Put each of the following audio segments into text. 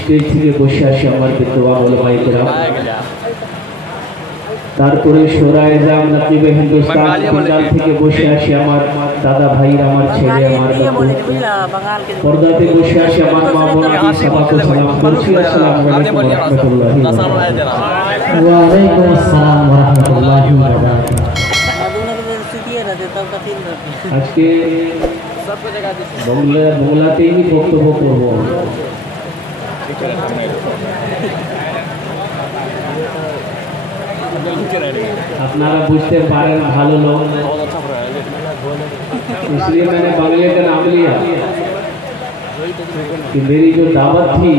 Stage থেকে বসে আসি আমার বিদ্যমান ওলামায়ে কেরাম তারপরে শোরায়ে জাম নকিবে হিন্দুস্তান পিন্ডাল থেকে বসে আসি আমার দাদা ভাইরা আমার ছেলে আমার পর্দাতে বসে আসি আমার মা বোনকে সালাত ও সালাম করছি আসসালামু আলাইকুম ওয়া রাহমাতুল্লাহি ওয়া আলাইকুম আসসালাম ওয়া রাহমাতুল্লাহি ওয়া বারাকাতুহু আজকে বাংলাতেই বক্তব্য করব আপনারা বুঝতে पारें ভালো লোক इसलिए मैंने बंगले का नाम लिया कि मेरी जो दावत थी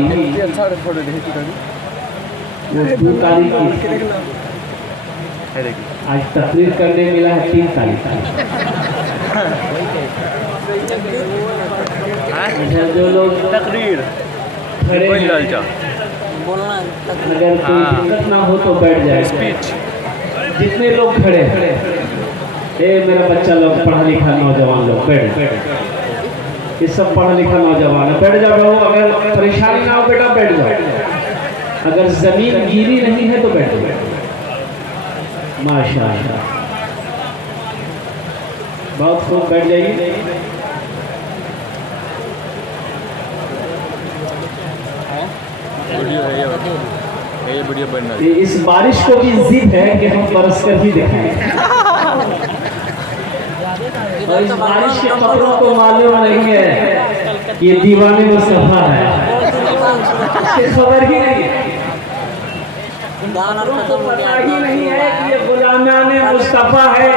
वो 2 तारीख की आज तकरीर करने मिला है 3 तारीख जो लोग तकरीर खड़े अगर कोई दिक्कत ना हो तो बैठ जाए स्पीच जितने लोग खड़े ए मेरा बच्चा लोग पढ़ा लिखा नौजवान लोग बैठ ये सब पढ़ा लिखा नौजवान है बैठ जाओ बाबू अगर परेशानी ना हो बेटा बैठ जाओ अगर जमीन गीली नहीं है तो बैठ जाओ माशाअल्लाह बहुत खूब बैठ जाइए इस बारिश को भी जिद है कि हम बरस कर ही दिखाएं और इस बारिश के कपड़ों को मालूम नहीं है कि ये दीवाने मुस्तफा है इसकी खबर ही नहीं है पता ही नहीं है कि ये गुलामाने मुस्तफा है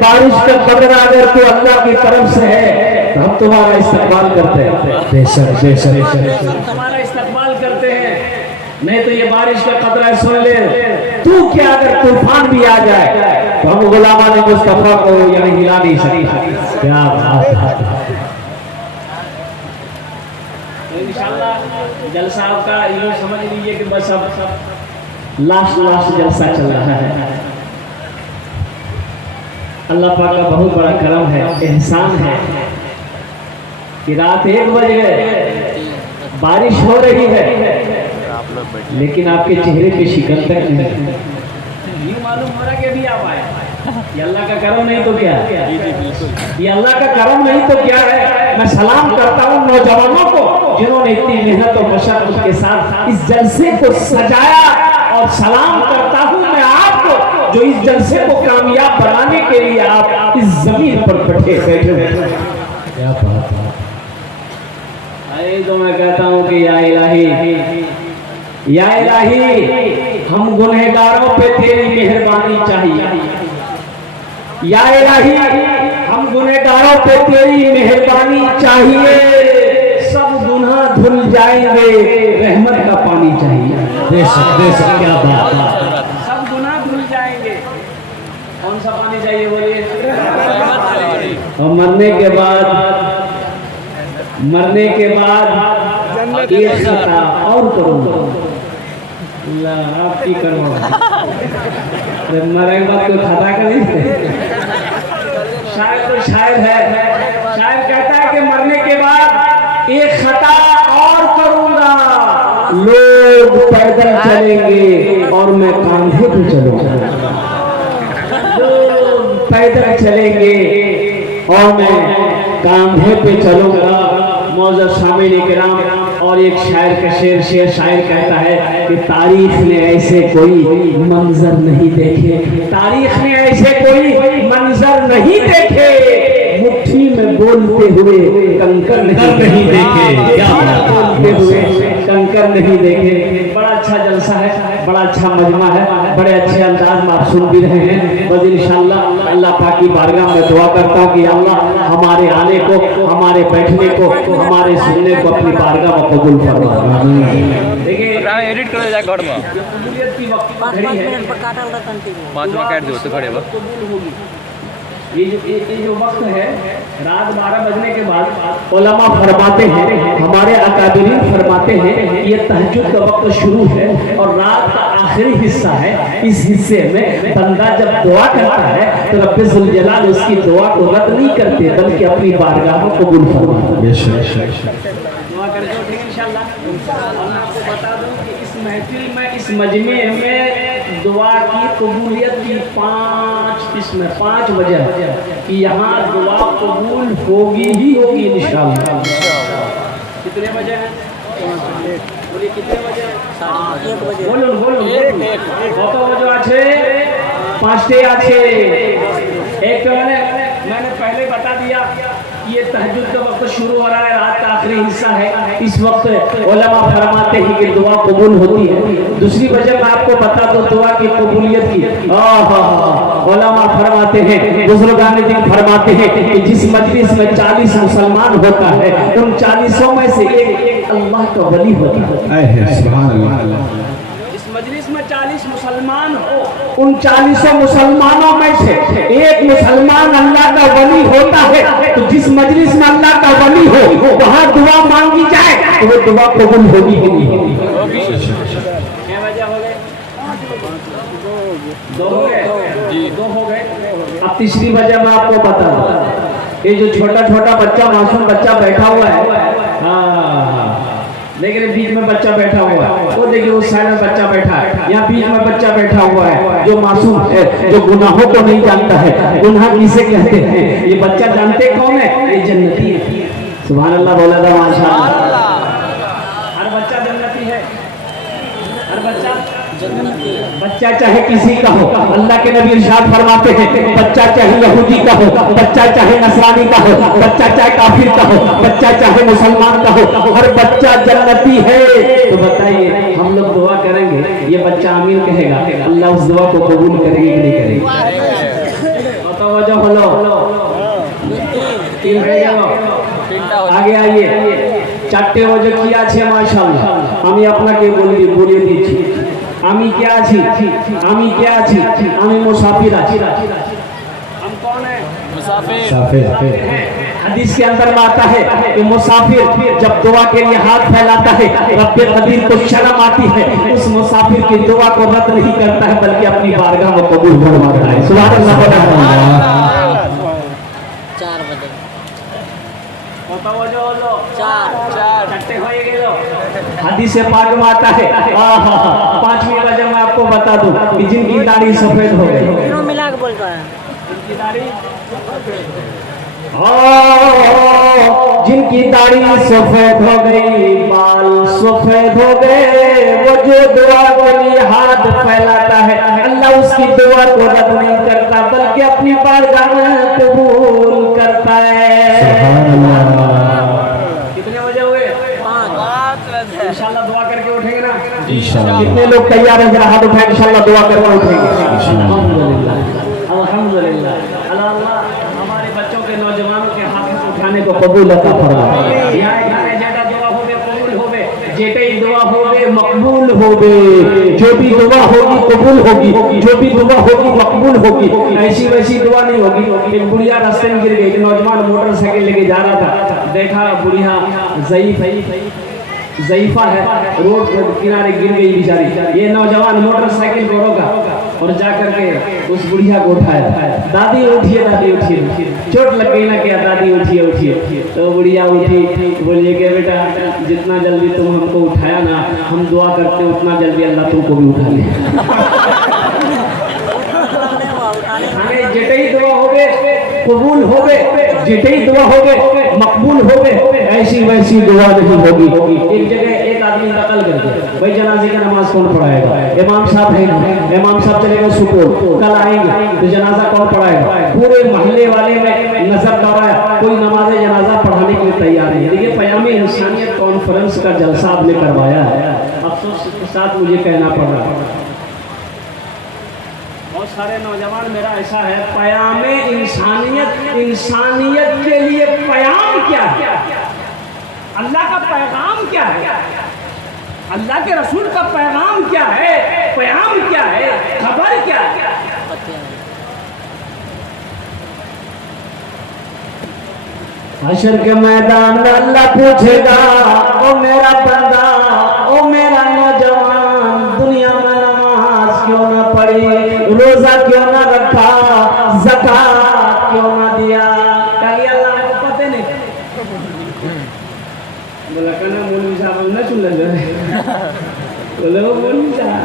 बारिश का कदर अगर तो अल्लाह की तरफ से है तो हम तुम्हारा इस्तेमाल करते हैं बेशक बेशक तुम्हारा इस्तेमाल करते हैं नहीं तो ये बारिश का कतरा सुन ले तू क्या अगर तूफान भी आ जाए तो हम गुलामाने मुस्तफा को यहाँ हिला नहीं सकते क्या बात है इंशाल्लाह जलसा का ये समझ लीजिए कि बस अब लास्ट जलसा चल रहा है अल्लाह पाक का बहुत बड़ा करम है एहसान है कि रात 1 बज गए बारिश हो रही है लेकिन आपके चेहरे पे शिकन तक नहीं ये मालूम हो रहा कि अभी आप आए ये अल्लाह का करम नहीं तो क्या ये अल्लाह का करम नहीं तो क्या है मैं सलाम करता हूँ नौजवानों को जिन्होंने इतनी मेहनत और मशक्कत के साथ इस जलसे को सजाया और सलाम करता हूँ मैं आपको जो इस जलसे को कामयाब बनाने के लिए आप इस जमीन पर बैठे क्या बात है तो मैं कहता हूँ कि या इलाही हम गुनहगारों पे तेरी मेहरबानी चाहिए या इलाही हम गुनहगारों पे तेरी मेहरबानी चाहिए सब गुनाह धुल जाएंगे रहमत का पानी चाहिए बेशक क्या बात है सब गुनाह धुल जाएंगे कौन सा पानी चाहिए बोलिए और मरने के बाद एक खता और करूंगा अल्लाह आप की करवा मरे के बाद कोई खता करें शायद तो शायद कहता है कि मरने के बाद एक खता और करूंगा लोग पैदल चलेंगे और मैं कांधे पे चलूंगा लोग पैदल चलेंगे और मैं कांधे पे चलूंगा मौजूद सामईन किराम, और एक शायर का शेर शायर कहता है कि तारीख ने ऐसे कोई मंजर नहीं देखे, तारीख ने ऐसे कोई मंजर नहीं देखे, मुट्ठी में बोलते हुए कंकर नहीं देखे, बोलते हुए कंकर नहीं देखे। बड़ा अच्छा जलसा है, बड़ा अच्छा मजमा है, बड़े अच्छे अंदाज में आप सुन भी रहे हैं। बस इंशाअल्लाह अल्लाह पाक की बारगाह में दुआ करता हूँ कि अल्लाह हमारे आने को, हमारे बैठने को, हमारे सुनने को अपनी बारगाह में कबूल फरमा। देखिए एडिट कर जा घर में कबूलियत की वक्त घड़ी है, 5 मिनट काट दो तो खड़े वक्त। ये जो वक्त है रात 12 बजने के बाद उलमा फरमाते हैं, हमारे अकाबिरीन फरमाते हैं ये तहज्जुद का वक्त शुरू है और रात का आखिरी हिस्सा है। इस हिस्से में बंदा जब दुआ करता है तो रब्बे जुल जलाल उसकी दुआ को रद्द नहीं करते बल्कि अपनी बारगाह को कबूल फरमाते हैं। दुआ करके उठेंगे इंशाअल्लाह। और मैं आपको बता दूं कि इस महफिल में, इस मजमे में दुआ की कबूलियत की 5 किस्में, 5 वजह कि यहाँ दुआ कबूल होगी ही होगी इंशाअल्लाह। कितने बजे हैं? बोलिए कितने बजे? 1 बजे। बोलूं কত বজে আছে? 5टे আছে। एक तो मैंने पहले बता दिया ये तहज्जुद का वक्त शुरू हो रहा है, रात का आखिरी हिस्सा है। इस वक्त उलमा फरमाते हैं कि दुआ कबूल होती है। दूसरी वजह मैं आपको बता दूं दुआ की कबूलियत की। उलमा फरमाते हैं, बुजुर्गान दिन फरमाते हैं कि जिस मजलिस में 40 मुसलमान होता है उन 40 में से एक अल्लाह का वली होता है। मजलिस में 40 मुसलमान हो, उन 40 मुसलमानों में से एक मुसलमान अल्लाह का वली होता है। तो जिस मजलिस में अल्लाह का वली हो वहाँ दुआ मांगी जाए तो वो दुआ कबूल होगी कि नहीं होगी? क्या वजह हो गए? 2 हो गए, 2 हो गए। अब तीसरी वजह मैं आपको बता दूं, ये जो छोटा बच्चा, मासूम बच्चा बैठा हुआ है, लेकिन बीच में बच्चा बैठा हुआ है, वो देखिए उस साइड में बच्चा बैठा है, यहाँ बीच में बच्चा बैठा हुआ है जो मासूम है, जो गुनाहों को नहीं जानता है। गुनाह किसे कहते हैं? ये बच्चा जानते कौन है? ये जन्नती है। सुभान अल्लाह बोला था माशाअल्लाह। हर बच्चा जन्नती है, हर बच्चा जन्नती है। बच्चा चाहे किसी का हो, अल्लाह के नबी इरशाद फरमाते हैं बच्चा चाहे यहूदी का हो, बच्चा चाहे नसरानी का हो, बच्चा चाहे काफिर का हो, बच्चा चाहे मुसलमान का हो, हर बच्चा जन्नती है। तो बताइए हम लोग दुआ करेंगे, ये बच्चा आमीन कहेगा, अल्लाह उस दुआ को कबूल करेगी कि नहीं करेगी? तो वजह हलो 3 रह जाओ, आगे आइए। 4টে वजह किया আছে মাশাআল্লাহ। আমি আপনাকে বলে দিচ্ছি আমি क्या আছি, আমি क्या আছি, আমি मुसाफिर আছি। हम कौन है? मुसाफिर। हदीस के अंदर में आता है कि मुसाफिर जब दुआ के लिए हाथ फैलाता है रब्बे कदीर को शर्म आती है, उस मुसाफिर की दुआ को रद्द नहीं करता है बल्कि अपनी बारगाह में कबूल फरमाता है। सुभान अल्लाह। 4 बजे हदीस पाक में आता है। 5वीं वजह मैं आपको बता दूं कि जिनकी दाढ़ी सफेद हो गई, मिला के बोलता है, जिनकी दाढ़ी सफेद हो गई, बाल सफेद हो गए, वो जो दुआ के लिए हाथ फैलाता है अल्लाह उसकी दुआ को रद्द नहीं करता बल्कि अपनी बारगाह में कबूल करता है। कितने बजे हुए? 5। इंशाल्लाह दुआ करके उठेंगे ना? इंशाल्लाह। कितने लोग तैयार हैं? जरा हाथ उठाएं, इंशाल्लाह दुआ करके उठेंगे। अल्हम्दुलिल्लाह अल्हम्दुलिल्लाह। अल्लाह हमारे बच्चों के, नौजवानों के हाथ उठाने को कबूल अता फरमाए। जेटा दुआ होवे कबूल होवे, जेटे दुआ होवे मकबूल होवे, जो भी दुआ होगी कबूल होगी, जो भी दुआ होगी मकबूल होगी। ऐसी वैसी दुआ नहीं होगी। एक बुढ़िया रास्ते में गिर गई, एक नौजवान मोटरसाइकिल लेके जा रहा था, देखा बुढ़िया ज़ईफा है, रोड किनारे गिर गई बेचारी। ये नौजवान मोटरसाइकिल को रोका और जाकर के उस बुढ़िया को उठाया। दादी उठिए, दादी उठिए, चोट लग गई ना क्या? दादी उठिए उठिए। तो बुढ़िया उठी, बोलिए कि बेटा जितना जल्दी तुम हमको उठाया ना, हम दुआ करते हैं उतना जल्दी अल्लाह तुमको भी उठा ले। जेटे ही दुआ हो गए कबूल हो गए, जितनी दुआ हो गए मकबूल हो गए, ऐसी वैसी दुआ नहीं होगी। एक जगह एक आदमी नकल कर गया, भाई जनाजे का नमाज कौन पढ़ाएगा? इमाम साहब है नहीं, इमाम साहब चले गए सुकून, कल आएंगे तो जनाजा कौन पढ़ाएगा? पूरे मोहल्ले वाले में नजर दौड़ाया, कोई नमाज जनाजा पढ़ाने के लिए तैयार नहीं। देखिए पयामे इंसानियत कॉन्फ्रेंस का जलसा आपने करवाया है, अफसोस के साथ मुझे कहना पड़ रहा है। बहुत सारे नौजवान मेरा ऐसा है, पयामे इंसानियत, इंसानियत के लिए पयाम क्या है? अल्लाह का पैगाम क्या है? अल्लाह के रसूल का पैगाम क्या है? पयाम क्या है? खबर क्या है? हशर के मैदान में अल्लाह पूछेगा, ओ मेरा बंदा, ओ मेरा नौजवान, दुनिया में नमाज क्यों ना पढ़ी, रोजा क्यों ना रखा, ज़कात क्यों ना दिया? कहीं अल्लाह को पता नहीं बोला कहना मौलवी साहब हम ना सुन ले बोले वो मौलवी साहब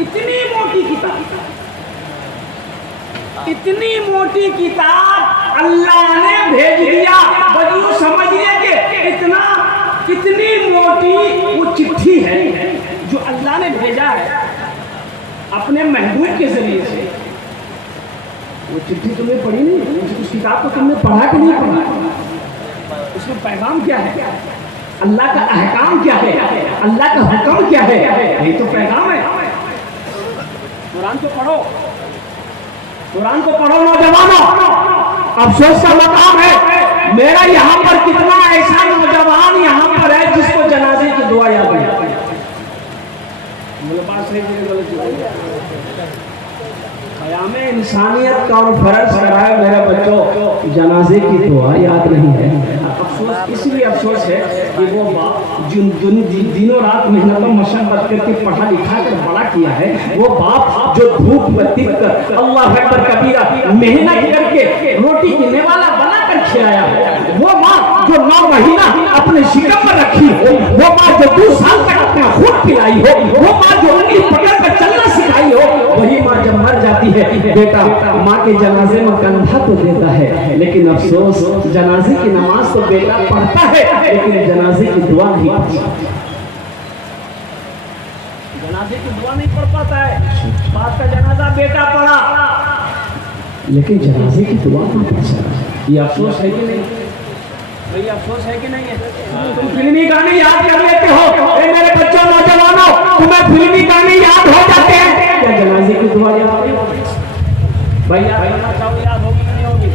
इतनी मोटी किताब, इतनी मोटी किताब अल्लाह ने भेज दिया। बजू समझिए कि इतना कितनी मोटी वो चिट्ठी है जो अल्लाह ने भेजा है अपने महबूब के जरिए से। वो चिट्ठी तुमने पढ़ी नहीं, उस किताब को तुमने पढ़ा कि नहीं पढ़ा? उसमें पैगाम क्या है? अल्लाह का अहकाम क्या है? अल्लाह का हुक्म क्या है? यही तो पैगाम है। कुरान को पढ़ो, कुरान को पढ़ो नौजवानों। अफसोस का मकाम है, मेरा यहाँ पर कितना ऐसा नौजवान यहाँ पर है जिसको जनाजे की दुआ याद नहीं आती। क़यामे इंसानियत कॉन्फ्रेंस कराए मेरे बच्चों, जनाजे की दुआ याद नहीं है। अफसोस इसलिए अफसोस है कि वो बाप जिन दिनों रात मेहनत मशक्कत करके पढ़ा लिखा कर बड़ा किया है, वो बाप जो धूप में तिप कर अल्लाह अकबर कबीरा मेहनत करके रोटी देने वाला बना कर खिलाया है, वो माँ जो 9 महीना अपने शिकम में रखी हो, वो माँ जो 2 साल तक अपना खून पिलाई हो, वो माँ जो उंगली पकड़ कर चलना सिखाई हो, वही माँ जब मर जाती है बेटा माँ के जनाजे में कंधा तो देता है, लेकिन अफसोस जनाजे की नमाज तो बेटा पढ़ता है लेकिन जनाजे की दुआ नहीं पढ़ता। जनाजे की दुआ नहीं पढ़ पाता है। बाप का जनाजा बेटा पढ़ा लेकिन जनाजे की दुआ नहीं पढ़ सकता। ये अफसोस है कि नहीं? भैया अफसोस है कि नहीं है? तुम फिल्मी गाने याद कर लेते हो, मेरे बच्चों नौजवानों, तुम्हें फिल्मी गाने याद हो जाते हैं, क्या जनाजे की दुआ याद नहीं होती? भैया याद होगी नहीं होगी?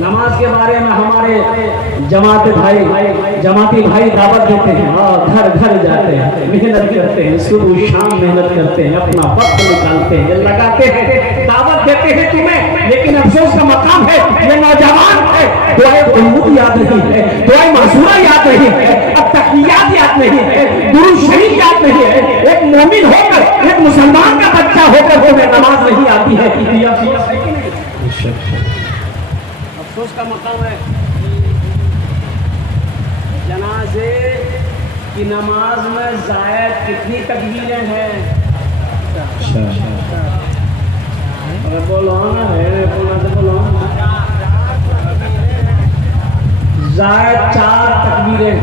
नमाज के बारे में हमारे जमाती भाई दावत देते हैं, घर घर जाते हैं, मेहनत करते हैं, सुबह शाम मेहनत करते हैं, अपना वक्त निकालते हैं, लगाते हैं, दावत देते हैं तुम्हें, लेकिन अफसोस का मकाम है ये नौजवान है, दुआए उम्मत याद नहीं है, दुआए मासूरा याद नहीं है, अब तकबीरात याद नहीं है, दुरूद शरीफ याद नहीं है। एक मोमिन होकर, एक मुसलमान का बच्चा होकर हमें नमाज नहीं आती है। अफसोस का मकाम है। जनाजे की नमाज में ज़ायद कितनी तकबीरें हैं? बोलो ना है, बोलो ज़ायद 4 तकबीरें।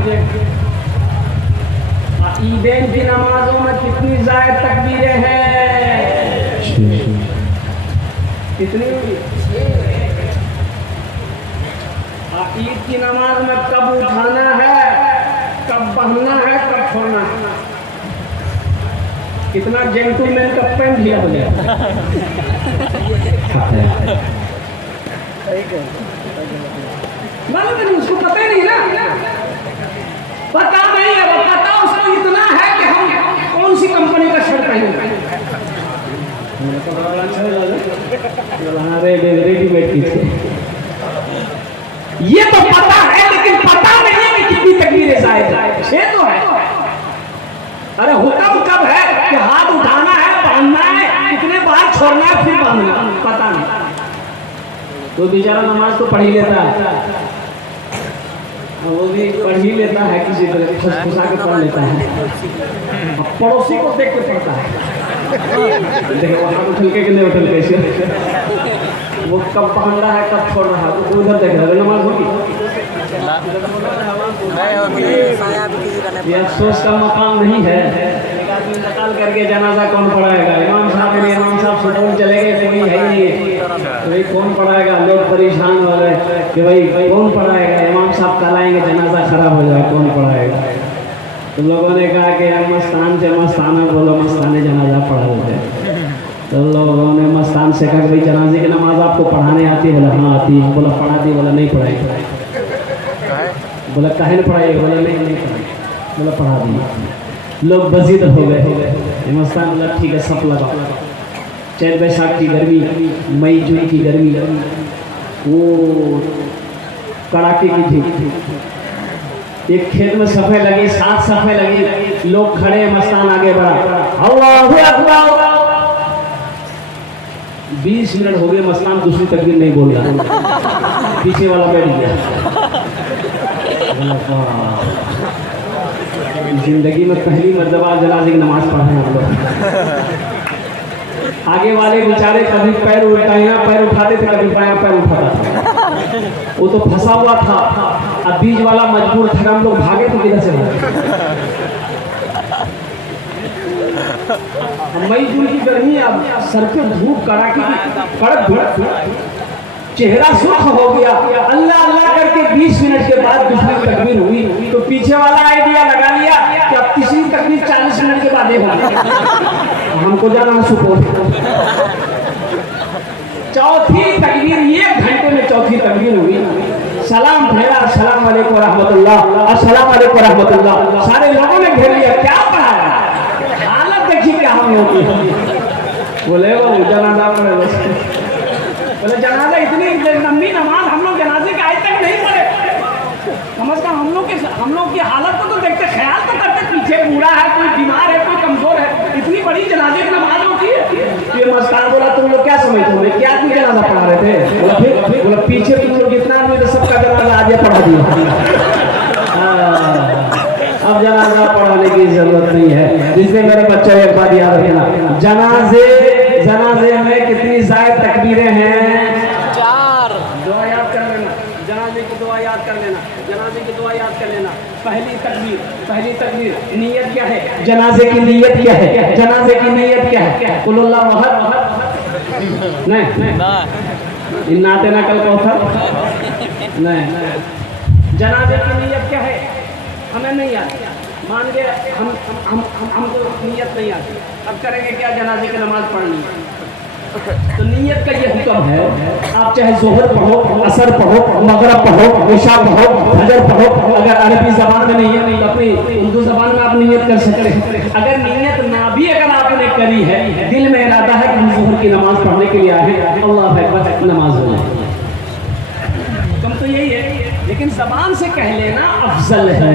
ईदैन की नमाजों में कितनी ज़ायद तकबीरें हैं? कितनी? ईद की नमाज में कब उठाना है, कब बहना है, कब छोड़ना है? कितना जेंटलमैन का पेन लिया बोले मालूम नहीं, उसको पता ही नहीं ना, पता नहीं है, वो पता उसको इतना है कि हम कौन सी कंपनी का शर्ट पहनेंगे। रेडीमेड की ये तो पता है, लेकिन पता नहीं है कि कितनी तकबीरें जायज़ है। ये तो है। अरे हुक्म कब है कि हाथ उठाना है, बांधना है, कितने बार छोड़ना है, फिर बांधना, पता नहीं। तो बेचारा नमाज तो पढ़ ही लेता है, वो भी पढ़ ही लेता है, किसी तरह फुसफुसा के पढ़ लेता है, अब पड़ोसी को देख के पढ़ता है। देखो वहाँ उछल के नहीं उछल कैसे, वो कब पहन रहा है कब छोड़ रहा है, तो उधर देख रहा है नमाज होगी। ये अफसोस का मकाम नहीं है। एक आदमी निकाल करके जनाजा कौन पढ़ाएगा, इमाम साहब मेरे इमाम साहब सुकून चले गए, कोई है ही नहीं, तो भाई कौन पढ़ाएगा। लोग परेशान हो गए कि भाई कौन पढ़ाएगा, इमाम साहब कल आएंगे जनाजा खराब हो जाए, कौन पढ़ाएगा। तो लोगों ने कहा कि हम मस्तान से मस्ताना बोलो, मस्ताने जनाजा पढ़ा देते। तो लोगों ने मस्तान से कहा भाई जनाजे की नमाज आपको पढ़ाने आती है, बोला हाँ आती है। बोला पढ़ा दी, बोला नहीं पढ़ाई। बोला काहे नहीं पढ़ाई, बोला नहीं पढ़ाई। बोला पढ़ा दी। लोग बजीद हो गए। मस्तान बोला ठीक है सब लगा। चैत बैसाख की गर्मी, मई जून की गर्मी, वो कड़ाके की धूप, एक खेत में सफाई लगी, 7 सफाई लगी, लोग खड़े, मस्तान आगे बढ़ा, अल्लाहु अकबर। 20 मिनट हो गए, मस्तान दूसरी तकबीर नहीं बोल रहा, पीछे वाला बैठ गया। जिंदगी में पहली मर्तबा जनाजे की नमाज पढ़े हम लोग। आगे वाले बेचारे कभी पैर उल्टाया पैर उठाते थे, कभी बाया पैर उठाता था, वो तो फंसा हुआ था। अब बीच वाला मजबूर था, हम लोग भागे तो किधर से भागे। मई जून की गर्मी, अब सर पे धूप कड़ाके की कड़क धूप, चेहरा सुख हो गया। अल्लाह अल्लाह करके 20 मिनट के बाद दूसरी तकबीर हुई, तो पीछे वाला आइडिया लगा लिया कि अब तीसरी तकबीर 40 मिनट के बाद ही होगी, हमको जाना सुकून। चौथी तकबीर 1 घंटे में चौथी तकबीर हुई, सलाम भेजा, अस्सलाम वालेकुम रहमतुल्लाह, अस्सलाम वालेकुम रहमतुल्लाह। सारे लोगों ने घेर लिया, क्या पढ़ाया, हालत देखिए क्या हम लोग की। बोले वो जनाजा पढ़े, बोले जनाजा इतनी लंबी नमाज हम लोग जनाजे के आज तक नहीं पढ़े। कम से कम हम लोग की हालत को तो देखते, ख्याल तो करते, पीछे बूढ़ा है, कोई बीमार है, कोई कमजोर है, इतनी बड़ी जनाजे की नमाज होती है। ये मस्तान बोला तुम लोग क्या समझते हो, क्या तुम जनाजा पढ़ा रहे थे। बोला फिर, बोला पीछे तुम लोग जितना आदमी तो सबका जनाजा आज पढ़ा दिया। अब जनाजा पढ़ाने की जरूरत नहीं है। जिसने मेरे बच्चों एक बात याद रखना, जनाजे में कितनी जायद तकबीरें हैं, 4। दुआ याद कर लेना, जनाजे की दुआ याद कर लेना, जनाजे की दुआ याद कर लेना। पहली तकबीर नियत क्या है, जनाजे की नियत क्या है, जनाजे की नियत क्या है, कुल अल्लाहु अहद, नहीं इन्नाते ना कल कौसर, नहीं। जनाजे की नियत क्या है, हमें नहीं आती, मान गए हमको नियत नहीं आती, अब करेंगे क्या, जनाजे की नमाज पढ़नी है। तो नियत का ये हुक्म है, आप चाहे जोहर पढ़ो, असर पढ़ो, मगरिब पढ़ो, इशा पढ़ो, फजर पढ़ो, अगर अरबी जबान में नहीं है तो अपनी उर्दू जबान में आप नियत कर सकते हैं। अगर नियत ना भी अगर आपने करी है, दिल में इरादा है कि जोहर की नमाज पढ़ने के लिए आए, अल्लाह अकबर, नमाज हो जाए, कम तो यही है। लेकिन जबान से कह लेना अफजल है,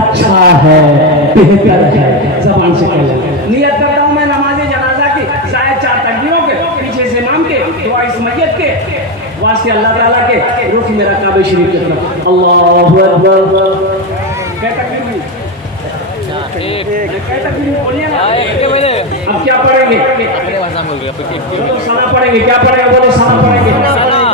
अच्छा है, बेहतर है, जबान से कह लेना। नियत करता हूँ मैं नमाज जनाजा की, शायद 4 तकबीरों के, पीछे से इमाम के, दुआ इस मस्जिद के, वास्ते अल्लाह ताला के, रुख मेरा काबे शरीफ की तरफ, अल्लाहु अकबर। क्या तकबीर हुई, क्या तकबीर बोलिए ना। अब क्या पढ़ेंगे, सना पढ़ेंगे, क्या पढ़ेंगे, बोलो सना पढ़ेंगे।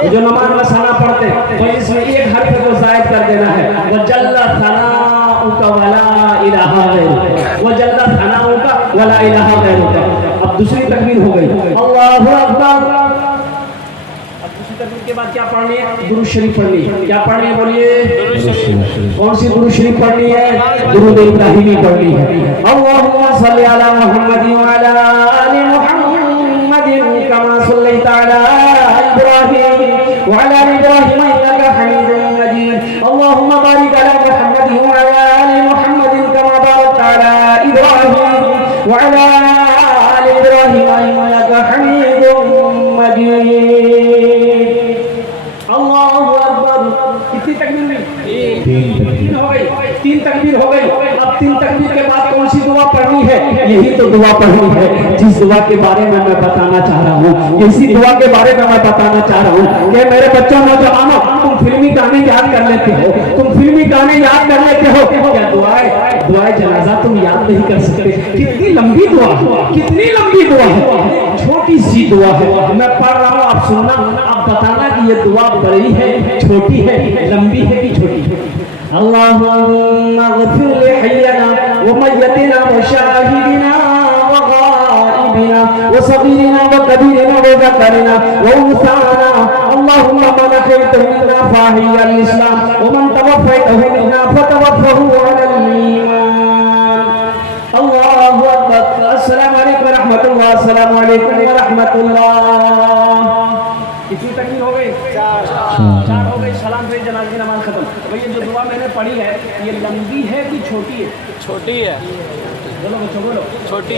जो नमाज में सना पढ़ते तो इसमें एक हर्फ को जायद कर देना है, वजल्ला सनाउका वला इलाहा गैरुका, वजल्ला सनाउका वला इलाहा गैरुका। अब दूसरी तकबीर हो गई, अल्लाहु अकबर। अब दूसरी तकबीर के बाद क्या पढ़नी है, दुरूद शरीफ पढ़नी है। क्या पढ़नी है, बोलिए, कौन सी दुरूद शरीफ पढ़नी है, दुरूद इब्राहिमी पढ़नी है। अल्लाहुम्मा सल्ली अला मुहम्मद व अला आलि मुहम्मद कमा सल्लैता अला इब्राहिम व अला इब्राहिम इन्नका हमीदुम मजीद। अल्लाहुम्मा बारिक अला मुहम्मद व अला आलि मुहम्मद कमा बारकता अला इब्राहिम व अला आलि इब्राहिम इन्नका हमीदुम मजीद। अल्लाहु अकबर। कितनी तकबीर हुई, 3 हो गई, 3 तकबीर हो गई। अब 3 तकबीर के बाद कौन सी दुआ पढ़नी है, यही तो दुआ पढ़नी है जिस दुआ के बारे में मैं बताना चाह रहा हूँ। इसी दुआ के बारे में मैं बताना चाह रहा हूँ कि मेरे बच्चों, नौजवानों, तुम फिल्मी गाने याद कर लेते हो, तुम फिल्मी गाने याद कर लेते हो, क्या दुआए जनाजा तुम याद नहीं कर सकते? कितनी लंबी दुआ, कितनी लंबी दुआ है, छोटी सी दुआ है। मैं पढ़ रहा हूँ, आप सुनना, आप बताना कि ये दुआ बड़ी है, छोटी है, लंबी है कि छोटी? अल्लाहुम्मा ग़फ़िर लि हय्यिना व मय्यतिना व शाहिदिना व गाइबिना व सगीरिना व कबीरिना व ज़करिना व उन्साना। अल्लाहुम्मा मन अहयैतहु मिन्ना फ़अहयिह अल-इस्लाम व मन तवफ़्फ़यतहु मिन्ना फ़तवफ़्फ़हु अलल ईमान। अल्लाहु अकबर। अस्सलामु अलैकुम व रहमतुल्लाह। अस्सलामु अलैकुम व रहमतुल्लाह। कितनी तकमील हो गई? चार हो गई। सलाम फिर जनाज़े की नमाज खत्म। भैया जो दुआ मैंने पढ़ी है ये लंबी है कि छोटी है? छोटी है। बोलो बच्चों बोलो। छोटी।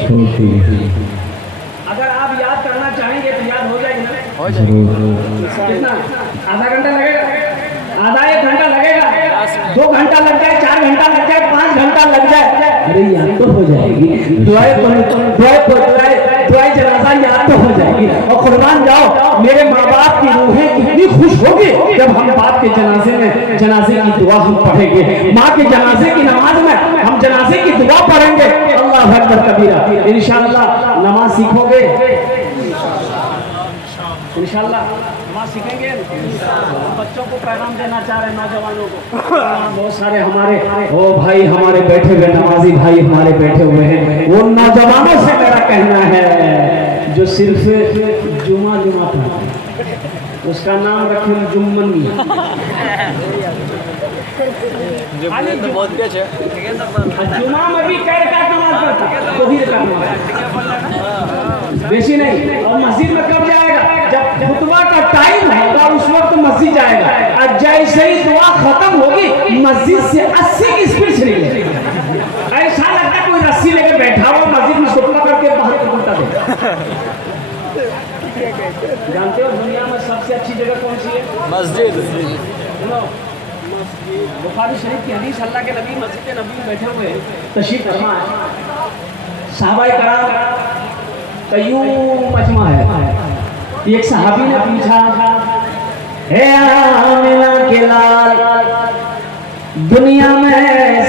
अगर आप याद करना चाहेंगे तो याद हो जाएगी ना? हो जाएगी। कितना? आधा घंटा लगेगा? आधा 1 घंटा लगेगा? 2 घंटा लग जाए, 4 घंटा लग जाए, 5 घंटा लग जाए, अरे याद तो हो जाएगी। दुआए जनाजा याद तो हो जाएगी। और कुर्बान जाओ, मेरे माँ बाप की रूहें कितनी खुश होगी जब हम बाप के जनाजे में जनाजे की दुआ हम पढ़ेंगे, माँ के जनाजे की नमाज में हम जनाजे की दुआ पढ़ेंगे। अल्लाह अकबर कबीरा। इंशाअल्लाह नमाज सीखोगे, इंशाअल्लाह नमाज सीखेंगे। बच्चों को पैगाम देना चाह रहे, नौजवानों को। बहुत सारे हमारे ओ भाई हमारे बैठे हुए नमाजी भाई हमारे बैठे हुए हैं, वो नौजवानों से मेरा कहना है जो सिर्फ जुमा पढ़ते हैं, उसका नाम रखें जुम्मन। जुमा में भी कई रकात नमाज पढ़ता, 2 ही रकात नमाज, बेसी नहीं। और मस्जिद में कब जाएगा? जब खुतबा का टाइम होगा उस वक्त मस्जिद जाएगा। और जैसे ही दुआ खत्म होगी मस्जिद से 80 की स्पीड से निकलेगी। ऐसा लगता है कोई रस्सी लेके बैठा हुआ मस्जिद में सुतला करके बाहर निकलता है। जानते हो दुनिया में सबसे अच्छी जगह कौन सी है? मस्जिद। बुखारी शरीफ की हदीस, अल्लाह के नबी मस्जिद नबी में बैठे हुए तशरीफ फरमा है। सहाबाए कराम का यूं मजमा है। एक सहाबी ने पूछा, हे आमिना के लाल, दुनिया में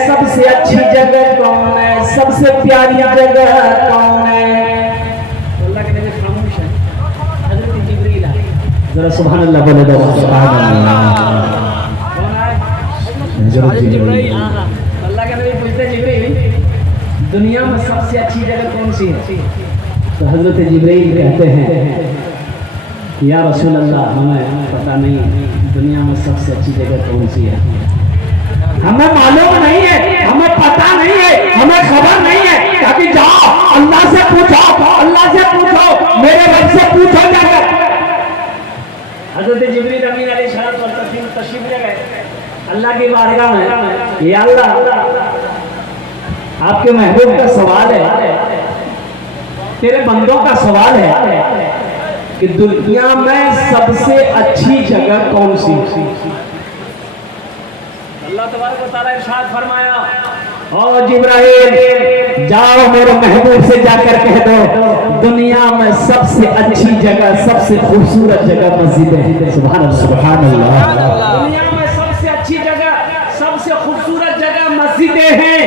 सबसे अच्छी जगह कौन है? सबसे प्यारी जगह कौन है? अल्लाह के नबी खामोश है। हजरत जिब्रील आए, जरा सुभान अल्लाह बोले दो। सुभान अल्लाह। अल्लाह के नबी पूछते, जिब्रील दुनिया में सबसे अच्छी जगह कौन सी है? तो हजरत जिब्रील कहते हैं, या रसूल अल्लाह हमें पता नहीं दुनिया में सबसे अच्छी जगह कौन सी है, हमें मालूम नहीं है, हमें पता नहीं है, हमें खबर नहीं है। ताकि जाओ अल्लाह से पूछो, अल्लाह से पूछो, मेरे रब से पूछो जाकर। हजरत जिब्रील अमीन अलैहिस्सलाम तशरीफ ले गए अल्लाह की बारगाह में। या अल्लाह, आपके महबूब का सवाल है, तेरे बंदों का सवाल है कि दुनिया में सबसे अच्छी जगह कौन सी? अल्लाह तबारक व तआला इरशाद फरमाया, ओ जिब्राइल जाओ मेरे महबूब से जाकर कह दो दुनिया में सबसे अच्छी जगह, सबसे खूबसूरत जगह मस्जिद है। सुभान अल्लाह, सुभान अल्लाह। दुनिया में सबसे अच्छी जगह, सबसे खूबसूरत जगह मस्जिदें हैं।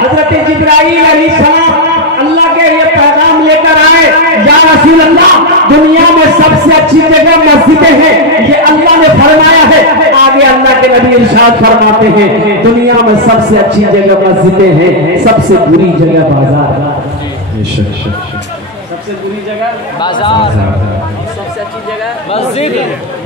हजरत जिब्राइल अलैहिस्सलाम अल्लाह के ये पैगाम लेकर आए, या रसूल अल्लाह दुनिया में सबसे अच्छी जगह मस्जिदें हैं, ये अल्लाह ने फरमाया है। आगे अल्लाह के नबी इरशाद फरमाते हैं दुनिया में सबसे अच्छी जगह मस्जिदें हैं, सबसे बुरी जगह बाजार। सबसे बुरी जगह बाजार, सबसे अच्छी जगह मस्जिद।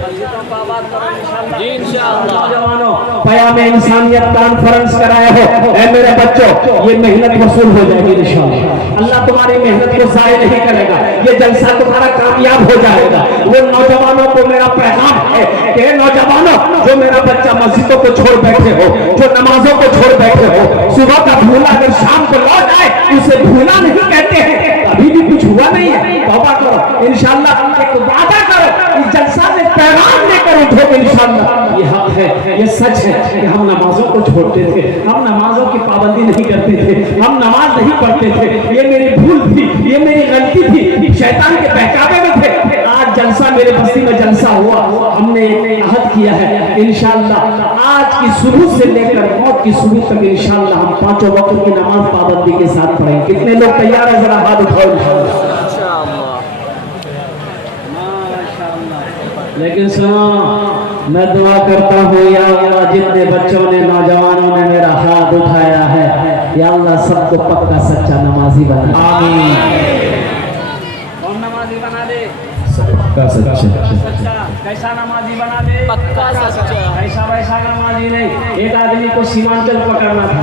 मस्जिदों को आबाद करो इंशाअल्लाह। जी इंशाअल्लाह। नौजवानों, पयाम इंसानियत कॉन्फ्रेंस कराया हो, ऐ मेरे बच्चों ये मेहनत वसूल हो जाएगी इंशाअल्लाह। अल्लाह तुम्हारी मेहनत को ज़ाया नहीं करेगा, ये जलसा तुम्हारा कामयाब हो जाएगा। वो नौजवानों को मेरा पैगाम है कि नौजवानों, जो मेरा बच्चा मस्जिदों को छोड़ बैठे हो, जो नमाजों को छोड़ बैठे हो, सुबह का भूला अगर शाम को लौट आए उसे भूला नहीं कहते हैं। अभी भी कुछ हुआ नहीं है, तौबा करो इंशाअल्लाह, एक वादा करो, इस जलसा से पैगाम लेकर उठो इंशाअल्लाह। ये हक है, ये सच है कि हम नमाजों को छोड़ते थे, हम नमाजों की पाबंदी नहीं करते थे, हम नमाज नहीं पढ़ते थे, ये मेरी भूल थी, ये मेरी गलती थी, शैतान के बहकावे में थे। आज जलसा मेरे बस्ती में जलसा हुआ, हमने एक अहद किया है इंशाअल्लाह आज की सुबह से लेकर मौत की सुबह तक इंशाअल्लाह हम 5 वक्त की नमाज पाबंदी के साथ पढ़ेंगे। कितने लोग तैयार हैं? जरा हाथ उठाओ इंशाअल्लाह। लेकिन सुनो, मैं दुआ करता हूँ या अल्लाह जितने बच्चों ने नौजवानों ने मेरा हाथ उठाया है या अल्लाह सबको पक्का सच्चा नमाजी बना। आमीन। कौन नमाजी बना दे? पक्का सच्चा। कैसा नमाजी बना दे? पक्का सच्चा। ऐसा वैसा नमाजी नहीं। एक आदमी को सीमांचल पकड़ना था,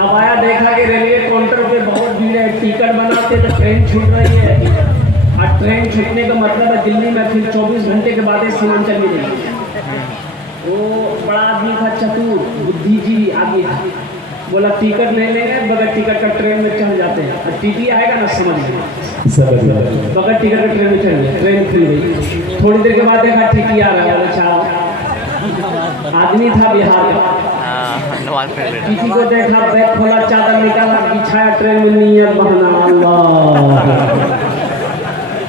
अब आया देखा कि रेलवे काउंटर पे बहुत भीड़ है, टिकट बनाते तो ट्रेन छूट रही है और ट्रेन छूटने का मतलब है दिल्ली में फिर 24 घंटे के बाद सीमांचल मिलेगी। वो बड़ा आदमी था, चतुर बुद्धिजीवी आदमी था, बोला टिकट ले लेंगे, बगैर टिकट का ट्रेन में चढ़ जाते हैं और टीटी आएगा ना समझ में, बगैर टिकट का ट्रेन में चढ़ गए, ट्रेन खुल गई। थोड़ी देर के बाद देखा टीटी आ रहा है, अच्छा आदमी था बिहार का, टीटी को देखा, बैग खोला, चादर निकाला, बिछाया, ट्रेन में नियत बहना अल्लाह।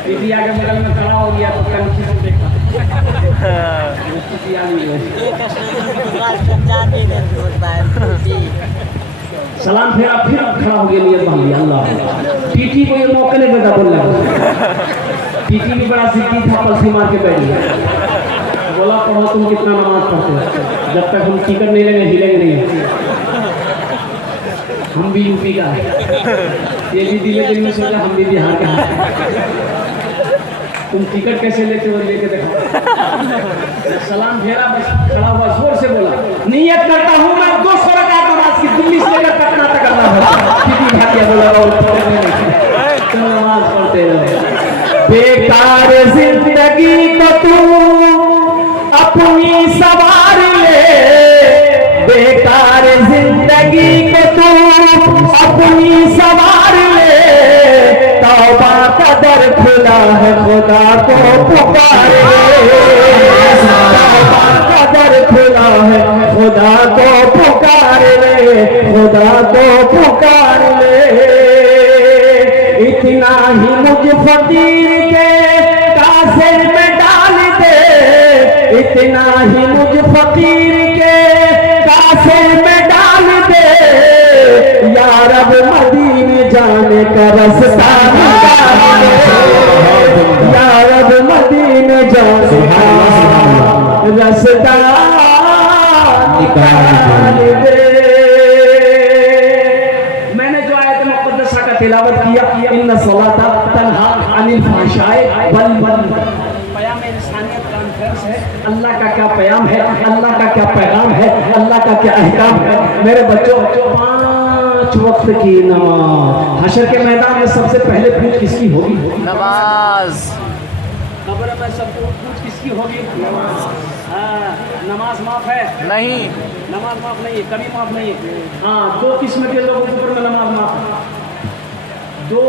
टीटी आगे बगल में खड़ा हो गया तो कनखी से देखा, सलाम फेरा, फिर खड़ा हो गया, नियत बांध लिया अल्लाह। टीटी को ये मौका नहीं देता बोलने, टीटी भी बड़ा सिद्धि था, पलसी मार के बैठ गया, बोला पढ़ो तुम कितना नमाज पढ़ते हो, जब तक हम टिकट नहीं लेंगे हिलेंगे नहीं। हम भी यूपी का है, ये भी दिल में सोचा हम भी बिहार का है, तुम टिकट कैसे लेते हो, लेके देखा। सलाम फेरा, बस खड़ा हुआ, जोर से बोला नियत करता हूँ मैं 200 रकात नमाज की, दिल्ली से लेकर पटना तक करना है। टीटी भाटिया बोला तुम नमाज पढ़ते रहो, बेकार जिंदगी को तू अपनी सवार ले, बेकार जिंदगी को तू अपनी सवार ले, तौबा का दर खुला है खुदा को पुकारे, तौबा का दर खुला है खुदा को पुकारे, खुदा को पुकार ले। इतना ही मुझ फकीर के कासे में डाल दे, इतना ही मुझ फकीर के कासे में डाल दे, या रब मदीने जाने का रास्ता निकाल दे, या रब मदीने जाने का रास्ता निकाल दे। मैंने जो आयत मुक़द्दसा का तिलावत किया, इन्ना सलाता तन्हा अनिल फ़हशाए वल मुनकर, पयाम इंसानियत कॉन्फ्रेंस है, अल्लाह का क्या पैगाम है, अल्लाह का क्या पैगाम है, अल्लाह का क्या अहकाम है। मेरे बच्चों 5 वक्त की नमाज, हशर के मैदान में सबसे पहले पूछ किसकी होगी? नमाज। कब्र में सबको पूछ किसकी होगी? नमाज। हाँ, नमाज माफ है? नहीं, नमाज माफ नहीं है, कभी माफ नहीं है। हाँ, 2 किस्म के लोगों के ऊपर में नमाज माफ है, 2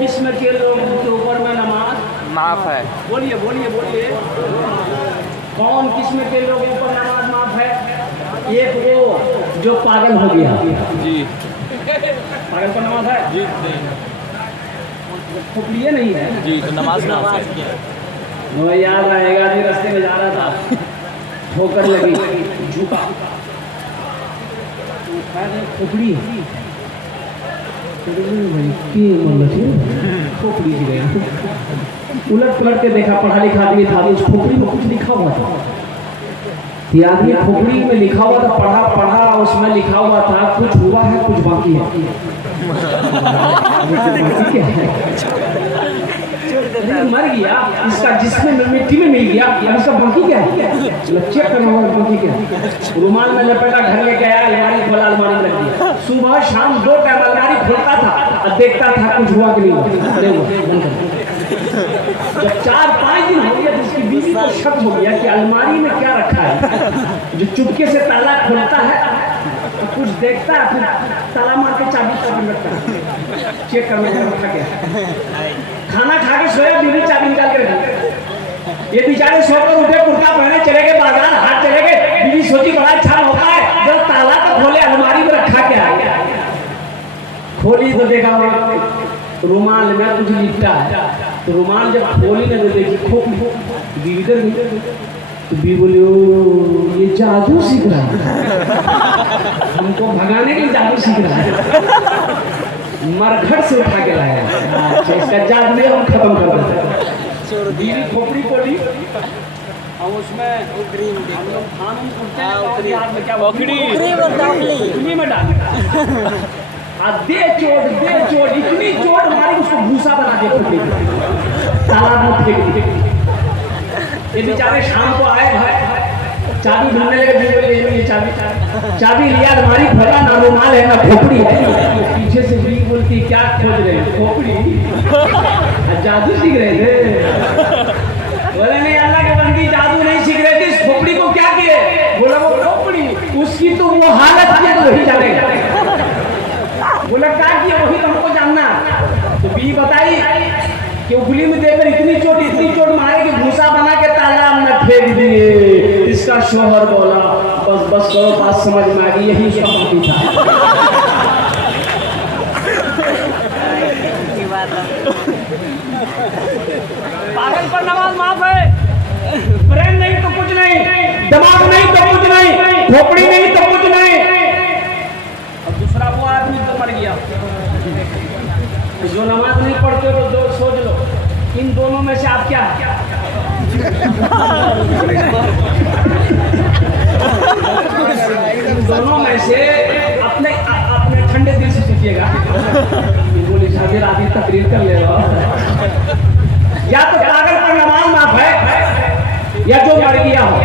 किस्म के लोगों के ऊपर में नमाज माफ है। बोलिए बोलिए बोलिए, कौन किस्म के लोगों पर नमाज माफ है? एक वो जो पागल हो गया, जी, पागल पर नमाज है जी, खोपड़िए नहीं है जी, तो नमाज माफ है। वो याद आएगा, भी रास्ते में जा रहा था, ठोकर लगी, झुका, खोपड़ी खोपड़ी सी गया, उलट पलट के देखा, पढ़ा लिखा आदमी था, उस खोपड़ी में कुछ लिखा हुआ था, ये आदमी खोपड़ी में लिखा हुआ था, पढ़ा, उसमें लिखा हुआ था कुछ हुआ है कुछ बाकी है। क्या है? मर गया, इसका जिसमें मिट्टी में मिल गया, अब इसका बाकी क्या है? चेक करना होगा बाकी क्या है। रुमाल में लपेटा, घर लेके आया, अलमारी खोला, अलमारी में रख दिया, सुबह शाम 2 टाइम अलमारी खोलता था और देखता था कुछ हुआ कि नहीं हुआ। जब 4-5 दिन हो गया तो उसकी बीवी को शक हो गया कि अलमारी में क्या रखा है, जो चुपके से ताला खोलता है तो कुछ देखता है, फिर ताला मार के चाबी चाबी रखता है, चेक करने का रखा गया। खाना खा के सोया, बीवी चाबी निकाल के रखी, ये बेचारे सोकर उठे, कुर्ता पहने चले गए बाजार, हाथ चले गए, बीवी सोची बड़ा अच्छा मौका है, जब ताला तो खोले, अलमारी में रखा क्या है, खोली तो देखा रुमाल में कुछ लिपटा है, तो रुमाल जब खोली ना तो देखी खोप बीवी इधर तो बीवी बोली ओ ये जादू सीख रहा है, हमको भगाने के लिए जादू सीख रहा है, मरघट से उठा के लाया। अच्छा इसका जादू हम खत्म कर देते। बीवी खोपड़ी खोली और उसमें क्रीम हम लोग खान करते हैं, हाँ, और उकरी। हाथ में क्या उकरी। उकरी में डाल दे चोट इतनी चोट मारी उसको भूसा बना दिया फुटे तालाब में फेंक दिया। ये बेचारे शाम को आए घर, चाबी ढूंढने लगे, ये चाबी लिया, अलमारी खोला, ना रुमाल है ना खोपड़ी है। पीछे से भी बोलती क्या खोज रहे हो? खोपड़ी। जादू सीख रहे थे? बोले नहीं अल्लाह के बंदी जादू नहीं सीख रहे थे, इस खोपड़ी को क्या किए? बोला वो खोपड़ी उसकी तो वो हालत किया तो वही जानेगा। बोला क्या किया वही तो हमको जानना। तो बी बताई कि उंगली में देकर इतनी चोट मारे कि भूसा बना के तालाब में फेंक दिए। इसका शोहर बोला बस करो, बात समझ में आ गई, यही उसका पति था। पागल पर नमाज माफ है, ब्रेन नहीं तो कुछ नहीं, दिमाग नहीं तो कुछ नहीं, खोपड़ी नहीं तो कुछ नहीं। और दूसरा वो आदमी तो मर गया। जो नमाज नहीं पढ़ते तो सोच लो इन दोनों में से आप क्या इन दोनों में से अपने ठंडे दिल से सोचिएगा। बोली शादी राती तकरीर कर ले रहा, या तो पागल पर नमाज माफ है या जो मर गया हो।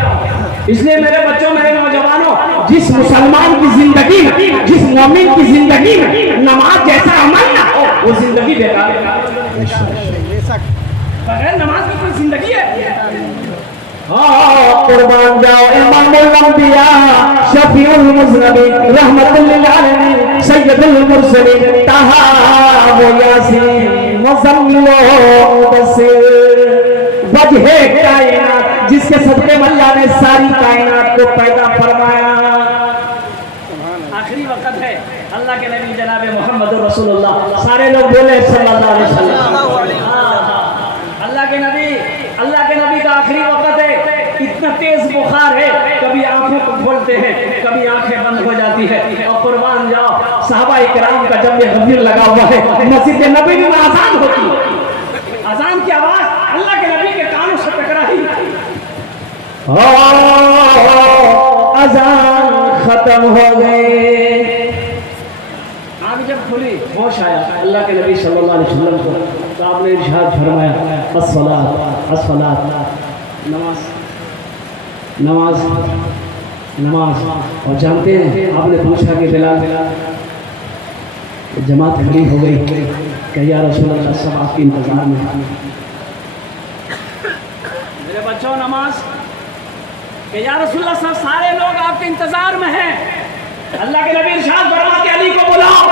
इसलिए मेरे बच्चों, मेरे नौजवानों, जिस मुसलमान की जिंदगी में, जिस मोमिन की जिंदगी में नमाज जैसा अमल ना हो वो जिंदगी बेकार है। बगैर नमाज की कोई जिंदगी है? कुर्बान जाओ इमामुल अंबिया शफीउल मुज़नबीन रहमतुल लिल आलमीन सय्यदुल मुरसलीन ताहा व यासीन मुज़म्मिल मुदस्सिर वजहे कायनात, जिसके सदके अल्लाह ने सारी कायनात को पैदा फरमाया। आखिरी वक्त है, अल्लाह के नबी जनाब मोहम्मद रसूलुल्लाह, सारे लोग बोले सल्लल्लाहु अलैहि वसल्लम। अल्लाह के नबी का आखिरी वक्त है, इतना तेज बुखार है, कभी आंखों को खोलते हैं, कभी आंखें बंद हो जाती है। और कुर्बान जाओ साहबा इकराम का जब ये गफीर लगा हुआ है, मस्जिद नबी में आजान होती है, अजान की आवाज अल्लाह के नबी के कानों से टकराई। अजान खत्म हो गए, आँख जब खुली होश आया अल्लाह के नबी सल्लल्लाहु अलैहि वसल्लम को, तो आपने इरशाद फरमाया अस्सलात अस्सलात, नमाज नमाज नमाज। और जानते हैं आपने पूछा कि बिलाल जमात खड़ी हो गई, क्या या रसूल अल्लाह सब आपके इंतजार में। मेरे बच्चों नमाज कि या रसूल अल्लाह सब सारे लोग आपके इंतजार में हैं। अल्लाह के नबी इरशाद फरमाते अली को बुलाओ,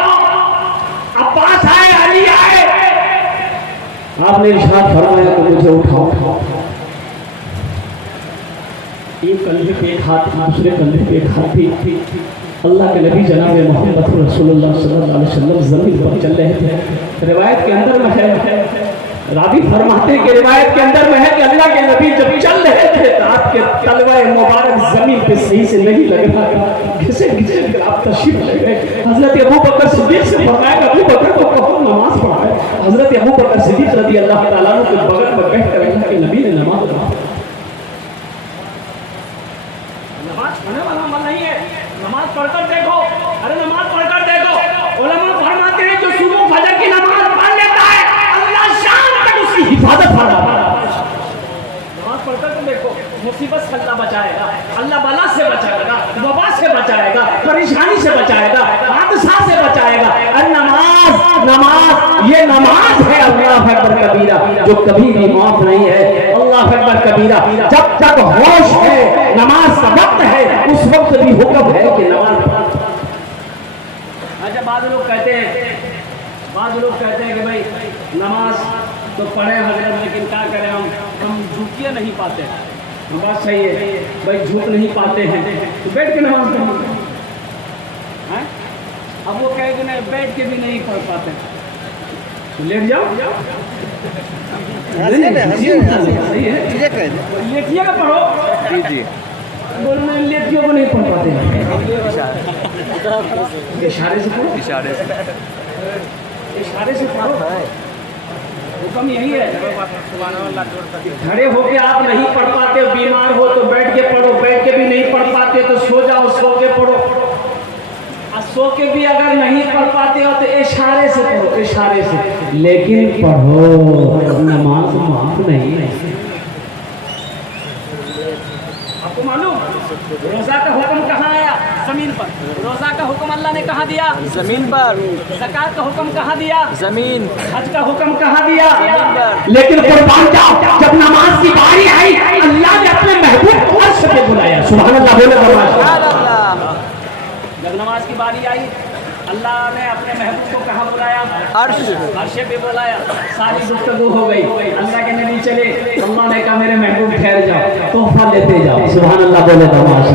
अब्बास आए, अली आए। आपने इरशाद फरमाया कि मुझे उठाओ। एक कंधे पे एक हाथ, दूसरे कंधे पे एक हाथ थी। अल्लाह के नबी जनाब मोहम्मद रसूलुल्लाह सल्लल्लाहु अलैहि वसल्लम जमीन पर चल रहे थे। रिवायत के अंदर में है, रावी फरमाते हैं कि रिवायत के अंदर में है कि अल्लाह के नबी जब चल रहे थे तो आपके तलवाए मुबारक जमीन पे सही से नहीं लग रहा था, घिसे घिसे आप तशरीफ ले गए। हजरत अबू बकर सिद्दीक से फरमाया अबू बकर को कहो नमाज पढ़ाए। हजरत अबू बकर सिद्दीक रज़ी अल्लाह तआला अन्हु के बगल में बैठकर अल्लाह के नबी ने नमाज पढ़ाई। नमाज पढ़ने वाला अमल नहीं है, नमाज पढ़कर देखो। अरे नमाज पढ़कर देखो, उलमा फरमाते हैं जो सुबह फजर की नमाज पढ़ लेता है अल्लाह शाम तक उसकी हिफाजत फरमाता है। नमाज पढ़कर तो देखो, मुसीबत से अल्लाह बचाएगा, अल्लाह बला से बचाएगा, वबा से बचाएगा, परेशानी से बचाएगा, हादसा से बचाएगा। अरे नमाज नमाज ये नमाज है अल्लाह अकबर कबीरा, जो कभी भी माफ नहीं है। अल्लाह अकबर कबीरा, जब तक होश है नमाज का वक्त है, उस वक्त भी हुक्म है कि नमाज। अच्छा बाद लोग कहते हैं कि भाई नमाज तो पढ़े हजरत, लेकिन क्या करें हम झुकिए नहीं पाते। बात सही है भाई, झुक नहीं पाते हैं तो बैठ के नमाज पढ़ो। अब वो कहे कि नहीं बैठ के भी नहीं पढ़ पाते, लेट जाओ। हंसिए ना, हंसिए ना, सही है, ठीक है। लेटिएगा पढ़ो। जी जी बोल में लेटियों को नहीं पढ़ पाते हैं। इशारे से पढ़ो, इशारे से इशारे से पढ़ो। हुक्म यही है। खड़े होके आप नहीं पढ़ पाते हो, बीमार हो तो बैठ के पढ़ो, बैठ के भी नहीं पढ़ पाते तो सो जाओ, सो के पढ़ो। और सो के भी अगर नहीं पढ़ पाते हो तो इशारे से पढ़ो, इशारे से, लेकिन पढ़ो। नमाज माफ नहीं है। आपको मालूम रोजा का हुक्म कहाँ आया? जमीन पर। रोजा का हुक्म अल्लाह ने कहाँ दिया? जमीन पर। ज़कात का हुक्म कहाँ दिया? जमीन। हज का हुक्म कहाँ दिया? पर। लेकिन कुर्बान जाओ, जब नमाज की बारी आई अल्लाह ने अपने महबूब को अर्श पे बुलाया। सुभान अल्लाह, बोले फरमाइश। जब नमाज की बारी आई अल्लाह ने अपने महबूब को कहाँ बुलाया? अर्श पे बुलाया। सारी गुफ्तगू हो गई। अल्लाह के नबी चले, अल्लाह ने कहा मेरे महबूब ठहर जाओ, तोहफा लेते जाओ। सुभान अल्लाह, बोले फरमाइश।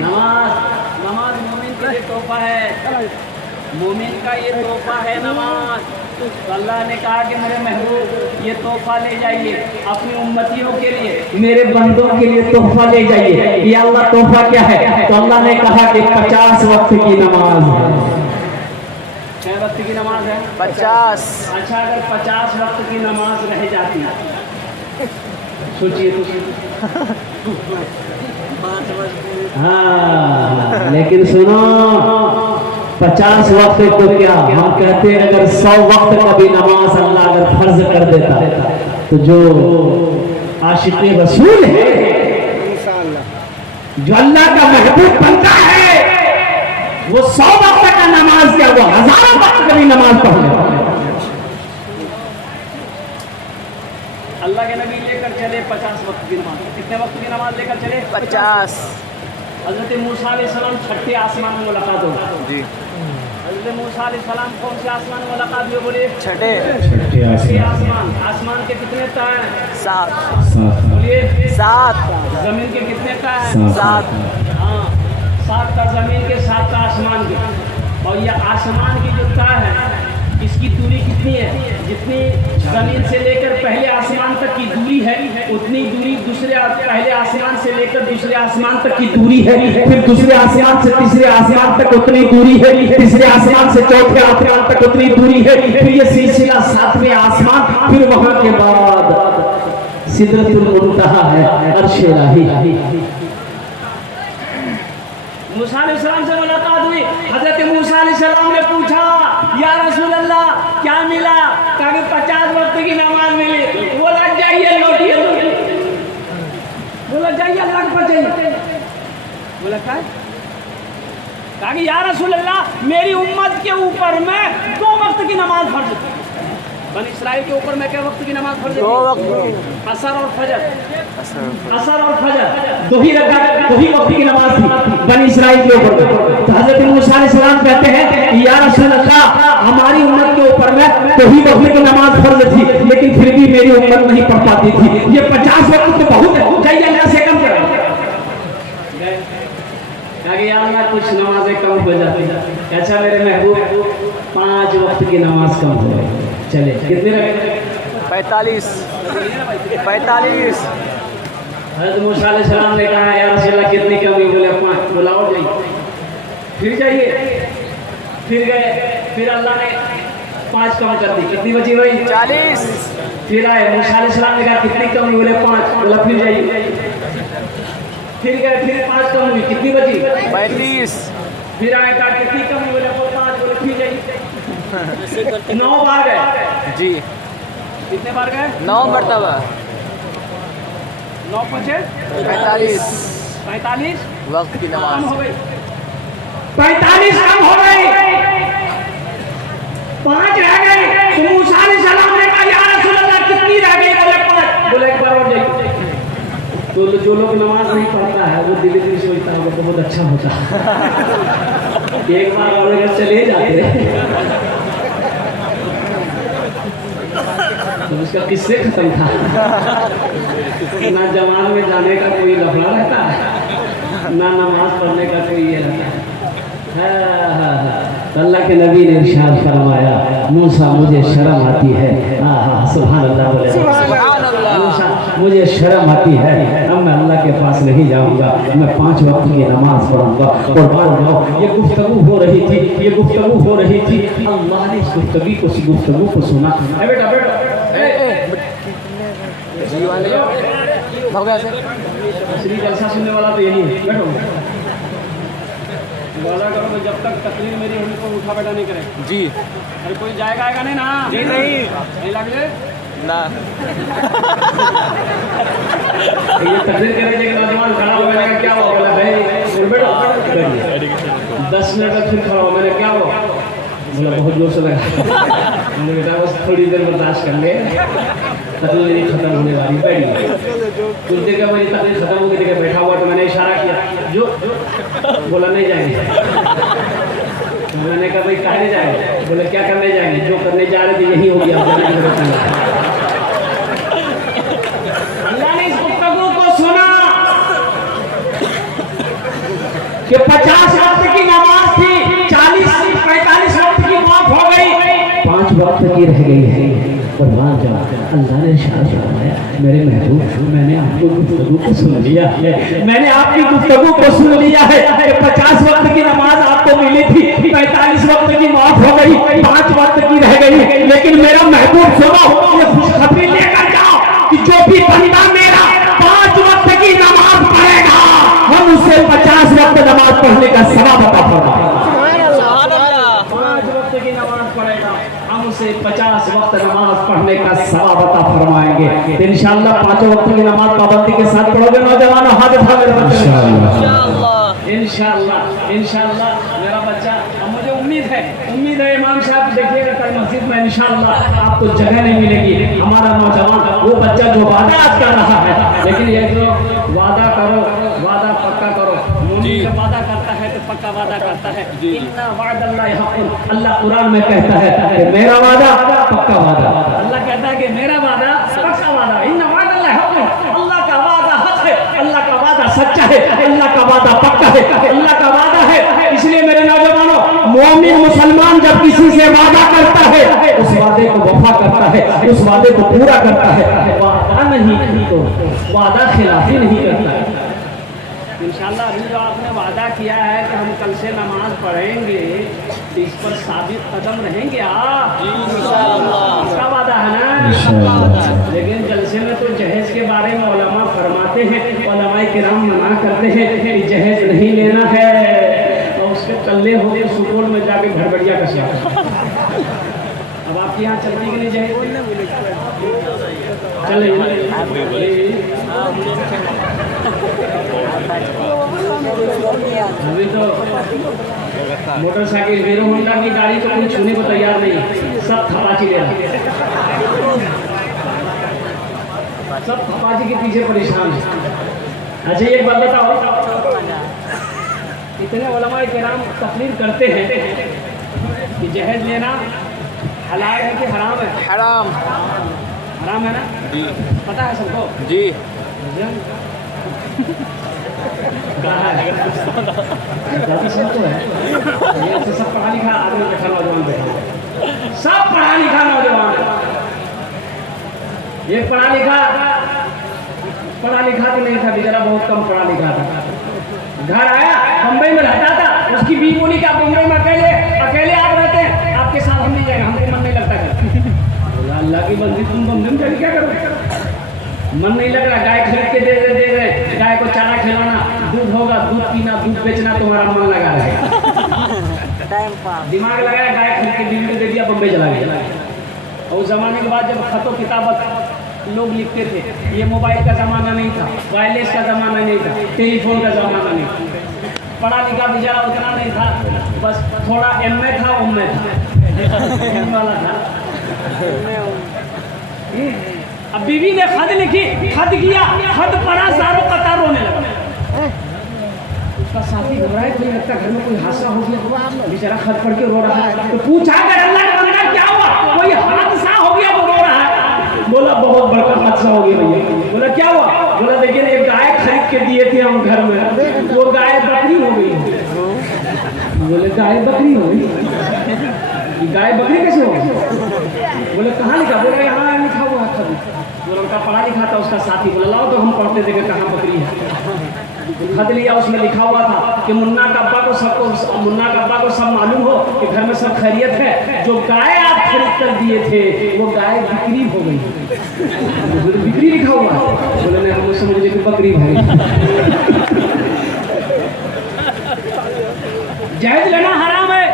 नमाज मोमिन के लिए तोहफा है, मोमिन का ये तोहफा है नमाज। तो अल्लाह ने कहा कि मेरे महबूब ये तोहफा ले जाइए अपनी उम्मतियों के लिए, मेरे बंदों के लिए तोहफा ले जाइए। ये अल्लाह तोहफा क्या है? तो अल्लाह ने कहा कि 50 वक्त की नमाज है। क्या वक्त की नमाज है? 50। अच्छा, अगर 50 वक्त की नमाज रह जाती, सोचिए तो। हाँ, लेकिन सुनो, 50 वक्त को क्या हम कहते हैं, अगर 100 वक्त का भी नमाज अल्लाह अगर फर्ज कर देता तो जो आशिक़ रसूल है, जो अल्लाह का महबूब बनता है, वो 100 वक्त का नमाज क्या, वो 1000 वक्त का भी नमाज पढ़ ले। अल्लाह के नबी लेकर चले 50 वक्त की नमाज। कितने वक्त की नमाज लेकर चले? 50। हज़रत मूसा अलैहिस्सलाम छठे आसमान में मुलाकात हो जी। हज़रत मूसा अलैहिस्सलाम कौन से आसमान में मुलाकात हुई? बोले छठे। छठे आसमान। आसमान के कितने तार हैं? 7। बोलिए 7। जमीन के कितने तार हैं? 7। हाँ, 7 का जमीन के, 7 का आसमान के। और ये आसमान की जो तार है इसकी दूरी कितनी है? जितनी जमीन से लेकर पहले आसमान तक की दूरी है उतनी दूरी पहले आसमान से लेकर दूसरे आसमान तक की दूरी है। फिर दूसरे आसमान से तीसरे आसमान तक उतनी दूरी है। तीसरे आसमान से चौथे आसमान तक उतनी दूरी है। फिर ये सिलसिला 7वें आसमान, फिर वहां के बाद सिदरतुल मुंतहा है, अर्श इलाही। मूसा अलैहिस्सलाम से मुलाकात हुई। हजरत मूसा अलैहिस्सलाम ने पूछा, या रसूल अल्लाह क्या मिला? कहा कि 50 वक्त की नमाज मिली। बोला जाइए लौटिए, बोला जाइए अल्लाह के पास जाइए। बोला क्या? कहा कि या रसूल अल्लाह मेरी उम्मत के ऊपर में 2 वक्त की नमाज फर्ज थी। बनी इस्राइल के ऊपर में क्या वक्त की नमाज फर्ज? 2 वक्त। असर और फजर। असर और फजर 2 ही वक्त की नमाज थी बनी इस्राइल के ऊपर। तो हजरत मूसा अलैहिस्सलाम कहते हैं या रसूल अल्लाह हमारी उम्मत के ऊपर में 2 ही वक्त की नमाज फर्ज थी, लेकिन फिर भी मेरी उम्मत नहीं पढ़ पाती थी। ये 50 वक्त तो बहुत है, चाहिए अल्लाह से कम करें। अल्लाह कुछ नमाजें कम हो जाती है। अच्छा मेरे महबूब 5 वक्त की नमाज कम हो गई। चले कितने रखे? 45। हज़रत मूसा अलैहिस्सलाम ने कहा या रसूल अल्लाह कितनी कमी? बोले 5। बोला और जाइए, फिर जाइए, फिर गए, फिर अल्लाह ने 5 कम कर दी। कितनी बची भाई? 40। फिर आए, मूसा अलैहिस्सलाम ने कहा कितनी कमी? बोले 5। बोला फिर जाइए, फिर गए, फिर 5 कम हुई। कितनी बची? 35। फिर आए, कहा कितनी कमी? बोले 5। बोले फिर जाइए, 9 बार गए। जी। कितने बार गए? 9 मरतबा। 9 5 45 वक्त की नमाज कम हो गई। 45 कम हो गई, 5 रह गई। तो मूसा अलैहिस्सलाम ने कहा या रसूल अल्लाह कितनी रह गई? बोले 5। बोले एक बार और जाइए। तो जो लोग नमाज नहीं पढ़ता है वो दिल दिल सोचता है वो तो बहुत अच्छा होता है। एक बार और अगर चले जाते तो उसका किससे खत्म था। ना जवान में जाने का कोई लफड़ा रहता है, ना नमाज पढ़ने का कोई ये रहता है। हाँ हाँ हाँ। तो अल्लाह के नबी ने इरशाद फरमाया, मूसा मुझे शर्म आती है। सुभान अल्लाह बोले, सुभान अल्लाह। मूसा मुझे शर्म आती है, अब मैं अल्लाह के पास नहीं जाऊंगा, मैं 5 वक्त की नमाज पढ़ूंगा। और ये गुफ्तगू हो रही थी, ये गुफ्तगू हो रही थी। अल्लाह ने इस गुफ्तगू को सुना। बेटा जी वाले हो गया से असली जलसा सुनने वाला तो यही है। बैठो वादा करो तो जब तक तकरीर मेरी होने को उठा बैठा नहीं करे। जी अरे कोई जाएगा आएगा नहीं ना? जी नहीं लगे ना। ये तकरीर करे कि नौजवान खड़ा हो गया, क्या हो गया भाई? बैठो 10 मिनट तक फिर खड़ा हो, मैंने क्या हो बोला, बहुत जोर से लगा। मैंने बेटा बस थोड़ी देर बर्दाश्त कर ले, तकरीर मेरी खत्म होने वाली। बैठी कुछ देर का मेरी तकरीर खत्म हो गई, जगह बैठा हुआ तो मैंने इशारा किया, जो बोला नहीं जाएंगे। मैंने कहा भाई कहने जाएंगे? बोले क्या करने जाएंगे? जो करने जा रहे थे यही हो गया। अल्लाह ने इस गुफ्तगू को सुना कि 50 वक्त की नमाज थी, 40-45 वक्त की मौत हो गई, 5 वक्त की रह गई है। और अल्लाह ने इरशाद फरमाया, मेरे महबूब मैंने आपको गुफ्तगू को सुन लिया है, मैंने आपकी गुफ्तगू को सुन लिया है कि 50 वक्त की नमाज आपको मिली थी, 45 वक्त की मौत हो गई, 5 वक्त की रह गई। लेकिन मेरा महबूब सुनो, ये खुशखबरी लेकर जाओ कि जो भी बंदा मेरा 5 वक्त की नमाज पढ़ेगा, हम उसे 50 वक्त नमाज पढ़ने का सवाब अता फरमाएंगे। 5 वक्त की नमाज पढ़ेगा, हम उसे 50 वक्त नमाज पढ़ने का सवाब अता फरमाएंगे। तो इंशाअल्लाह 5 वक्त की नमाज पाबंदी के साथ पढ़ोगे नौजवानों? हाथ उठा मेरे बच्चे। इंशाअल्लाह मेरा बच्चा, मुझे उम्मीद है इमाम साहब देखिएगा कल मस्जिद में इंशाअल्लाह आपको जगह नहीं मिलेगी। हमारा नौजवान वो बच्चा जो वादा आज कर रहा है, लेकिन ये जो वादा करो, वादा पक्का करो। मुमीन जब वादा करता है तो पक्का वादा करता है। इन्ना वादल्लाहि हक़्क़ुन, अल्लाह कुरान में कहता है कि मेरा वादा पक्का वादा। अल्लाह कहता है कि मेरा वादा पक्का वादा। इन्ना वादल्लाहि हक़्क़ुन, अल्लाह का वादा हक है, अल्लाह का वादा सच्चा है, अल्लाह का वादा पक्का है, अल्लाह का वादा है। इसलिए मेरे नौजवानों, मोमिन मुसलमान जब किसी से वादा करता है, उस वादे को वफा करता है, उस वादे को पूरा करता है। वादा नहीं तो वादा खिलाफी नहीं करता है। इंशाअल्लाह अभी जो आपने वादा किया है कि हम कल से नमाज पढ़ेंगे, इस पर साबित कदम रहेंगे आप? इसका वादा है ना? लेकिन जलसे में तो जहेज के बारे में उलमा फरमाते हैं, उलमाए किराम मना करते हैं कि जहेज नहीं लेना है, और उसके कल्ले हो गए सुपौल में जाके भड़बड़िया कसा। अब आपके यहाँ चलती कि नहीं जहेज? चले अभी तो मोटरसाइकिल हीरो होंडा की गाड़ी तो कोई छूने को तैयार नहीं, सब थपाची ले रहा है, सब थपाची के पीछे परेशान है। अच्छा एक बात बताओ, इतने उलमाए किराम तकरीर करते हैं कि जहेज लेना हलाल है कि हराम है? हराम। हराम है ना? जी पता है सबको? जी कहा है ज़्यादा सब तो है, ये तो सब पढ़ा लिखा आदमी बैठा, नौजवान बैठा, सब पढ़ा लिखा नौजवान। ये पढ़ा लिखा तो नहीं था बेचारा, बहुत कम पढ़ा लिखा था। घर आया, बम्बई में रहता था, उसकी बीवी बोली कि आप बम्बई में अकेले आप रहते हैं, आपके साथ हम नहीं जाएंगे, हमको मन नहीं लगता घर। बोला अल्लाह की बंदी, तुम बम्बई में क्या करोगे? मन नहीं लग रहा, गाय खरीद के दे रहे, गाय को चारा खिलाना, दूध होगा, दूध पीना, दूध बेचना, तुम्हारा मन लगा रहेगा। दिमाग लगाया, गाय खरीद के बीवी को दे दिया, बम्बई चला गया। और उस जमाने के बाद जब खतो किताबत लोग लिखते थे, ये मोबाइल का ज़माना नहीं था, वायरलेस का ज़माना नहीं था, टेलीफोन का ज़माना नहीं था, पढ़ा लिखा बेचारा उतना नहीं था, बस थोड़ा MA था, उम्मे था वाला था। अब बीवी ने खत लिखी, खत किया, खत पढ़ा, सारों कतार रोने लगा। उसका साथी घबराए, कोई लगता घर में कोई हादसा हो गया, बेचारा खत पढ़ के रो रहा है। तो पूछा अगर अल्लाह का बंदा क्या हुआ, कोई हादसा हो गया वो रो रहा है? बोला बहुत बड़ा हादसा हो गया भैया। बोला क्या हुआ? बोला देखिए एक गाय खरीद के दिए थे हम घर में, वो गाय बकरी हो गई। बोले गाय बकरी हो गई? ये गाय बकरी कैसे हो? बोले कहाँ लिखा? बोले यहाँ लिखा हुआ है खत। वो लड़का पढ़ा लिखा था, उसका साथी बोला लाओ तो हम पढ़ते देखे कहाँ बकरी है। खत लिया, उसमें लिखा हुआ था कि मुन्ना का अब्बा को सब मालूम हो कि घर में सब खैरियत है, जो गाय आप खरीद कर दिए थे वो गाय बिक्री हो गई। बिक्री लिखा हुआ है। बोले नहीं, हम समझ लिए कि बकरी भाई। जहेज लेना हराम है।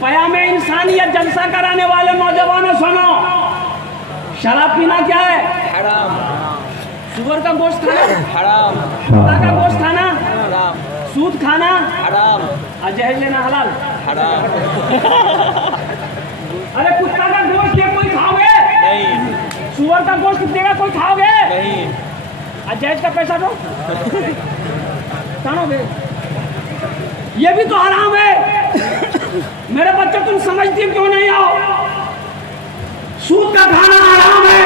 पया में इंसानियत जलसा कराने वाले नौजवानों सुनो, शराब पीना क्या है? हराम। सुअर का गोश्त खाना हराम। कुत्ता का गोश्त खाना हराम। सूद खाना हराम। और जहेज लेना हलाल। हराम। अरे कुत्ता का गोश्त ये कोई खाओगे? नहीं। सुअर का गोश्त देगा कोई खाओगे? नहीं। और जहेज का पैसा दो तानोगे। ये भी तो हराम है। मेरे बच्चे तुम समझती क्यों नहीं आओ? सूद का खाना हराम है।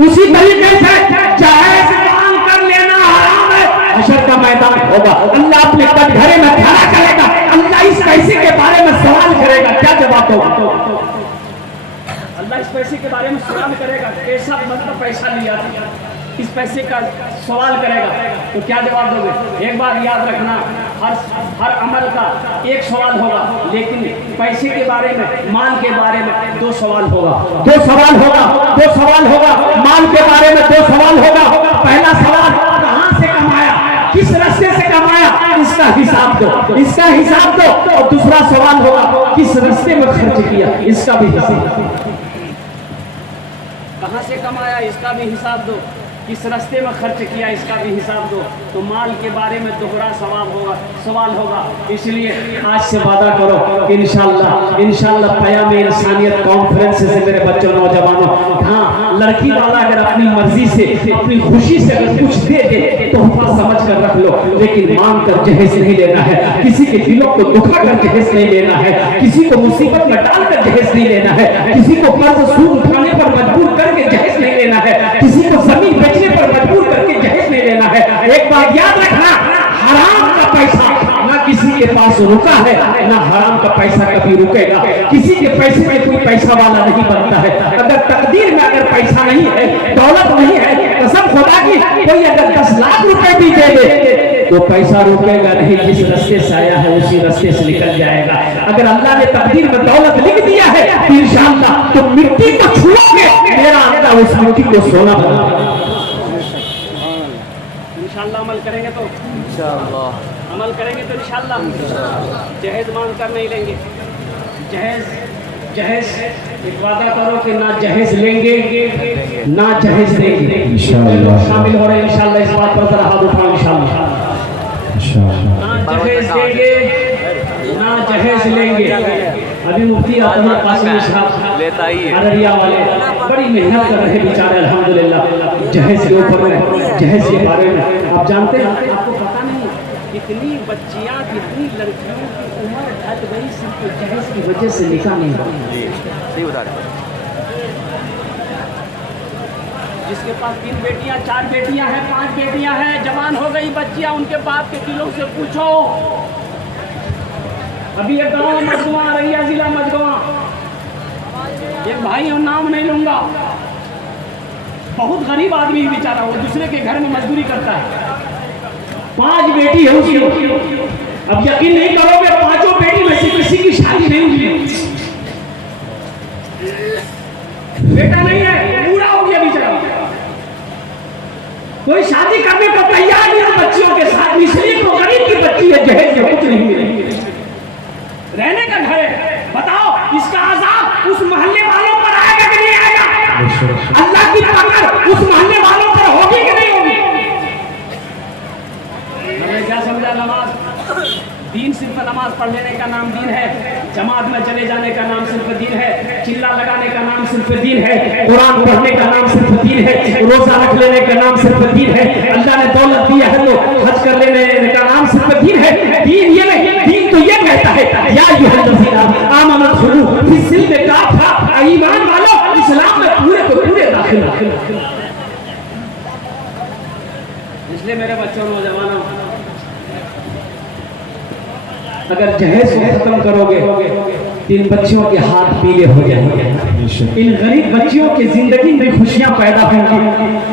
उसी तरीके से जायज मांग कर लेना हराम है। हशर का मैदान होगा, अल्लाह अपने कटघरे में खड़ा करेगा, अल्लाह इस पैसे के बारे में सवाल करेगा, क्या जवाब दोगे? अल्लाह इस पैसे के बारे में सवाल करेगा, कैसा मतलब पैसा लिया था, इस पैसे का सवाल करेगा, तो क्या जवाब दोगे? एक बार याद रखना, हर अमल का एक सवाल होगा, लेकिन पैसे के बारे में, माल के बारे में दो सवाल होगा। दो सवाल होगा माल के बारे में, दो सवाल होगा। पहला सवाल कहां से कमाया, किस रास्ते से कमाया, इसका हिसाब दो। और दूसरा सवाल होगा किस रास्ते में खर्च किया, इसका भी हिसाब दो। कहां से कमाया इसका भी हिसाब दो, किस रास्ते में खर्च किया इसका भी हिसाब दो। तो माल के बारे में दोहरा सवाल होगा। इसलिए आज से वादा करो इंशाल्लाह पया में इंसानियत कॉन्फ्रेंस से मेरे बच्चों नौजवानों, हाँ लड़की वाला अगर अपनी मर्जी से अपनी खुशी से अगर कुछ दे दे तो समझ कर रख लो, लेकिन मांग कर जहेज नहीं लेना है। किसी के दिलों को दुखा कर जहेज नहीं लेना है, किसी को मुसीबत में डालकर जहेज नहीं लेना है, किसी को कर्ज सूद उठाने पर मजबूर करके जहेज नहीं लेना है, किसी को जमीन बेचने पर मजबूर करके जहेज नहीं लेना है। एक बात याद रखना, हराम का पैसा ना किसी के पास रुका है, ना हराम का पैसा कभी रुकेगा। किसी के पैसे में कोई पैसा वाला नहीं बनता है। अगर तकदीर में अगर पैसा नहीं है, दौलत नहीं है, कसम खुदा की कोई अगर 10 लाख रुपए भी दे दे तो पैसा रुकेगा नहीं। जिस रास्ते से आया है उसी रास्ते से निकल जाएगा। अगर अल्लाह ने तकदीर में दौलत लिख दिया है तो इंशाअल्लाह तो मिट्टी को छुओगे, मेरा अल्लाह उस मिट्टी को सोना बना देगा। इंशाअल्लाह अमल करेंगे तो इंशाअल्लाह जहेज मांग कर नहीं लेंगे। जहेज एक वादा करो कि ना जहेज लेंगे ना जहेज देंगे। इंशाअल्लाह शामिल हो रहे हैं इंशाअल्लाह, इस बात पर जरा हाथ उठाओ इंशाअल्लाह। ना जहेज देंगे ना जहेज लेंगे। अभी मुफ्ती अब्दुल कासिम साहब लेता ही है, अररिया वाले बड़ी मेहनत कर रहे बेचारे अल्हम्दुलिल्लाह जहेज के ऊपर में, जहेज के बारे में। आप जानते हैं, आपको पता नहीं कितनी बच्चियां, कितनी लड़कियों की उम्र ढल गई सिर्फ जहेज की वजह से निकाह नहीं हुआ। सही बता रहे। जिसके पास 3 बेटियां 4 बेटियां हैं 5 बेटियां हैं, जवान हो गई बच्चियां, उनके बाप के दिलों से पूछो। अभी एक गाँव मजगवा रही है, जिला मजगवा, एक भाई और नाम नहीं लूंगा, बहुत गरीब आदमी बेचारा, वो दूसरे के घर में मजदूरी करता है। 5 बेटी है उसकी। अब यकीन नहीं करोगे, 5 बेटी में से किसी की शादी नहीं हुई। बेटा नहीं है, पूरा हो गया बेचारा, कोई शादी करने को तैयार नहीं है बच्चियों के साथ, इसलिए को गरीब की बच्ची है, जहेज के कुछ नहीं मिलेगी, रहने का घर है। बताओ इसका अज़ाब उस मोहल्ले वालों पर आएगा कि नहीं आएगा? अल्लाह की पकड़ उस मोहल्ले वालों पर होगी कि नहीं होगी? हमें क्या समझा? नमाज दीन सिर्फ नमाज पढ़ लेने का नाम दीन है, जमात में चले जाने का नाम सिर्फ दीन है, चिल्ला लगाने का नाम सिर्फ दीन है, कुरान पढ़ने का नाम सिर्फ दीन है, रोजा रख लेने का नाम सिर्फ दीन है, अल्लाह ने दौलत दिया है तो हज कर लेने का नाम सिर्फ दीन है। दीन ये नहीं, दीन तो ये कहता है या अय्युहल्लज़ीना आमनू दुखुलू फिस्सिल्म काफ़ा, ईमान वालों इस्लाम में पूरे को पूरे दाखिल। इसलिए मेरे बच्चों नौजवानों, अगर जहेज को खत्म करोगे तो इन बच्चियों के हाथ पीले हो जाएंगे, इन गरीब बच्चियों की जिंदगी में खुशियां पैदा होंगी,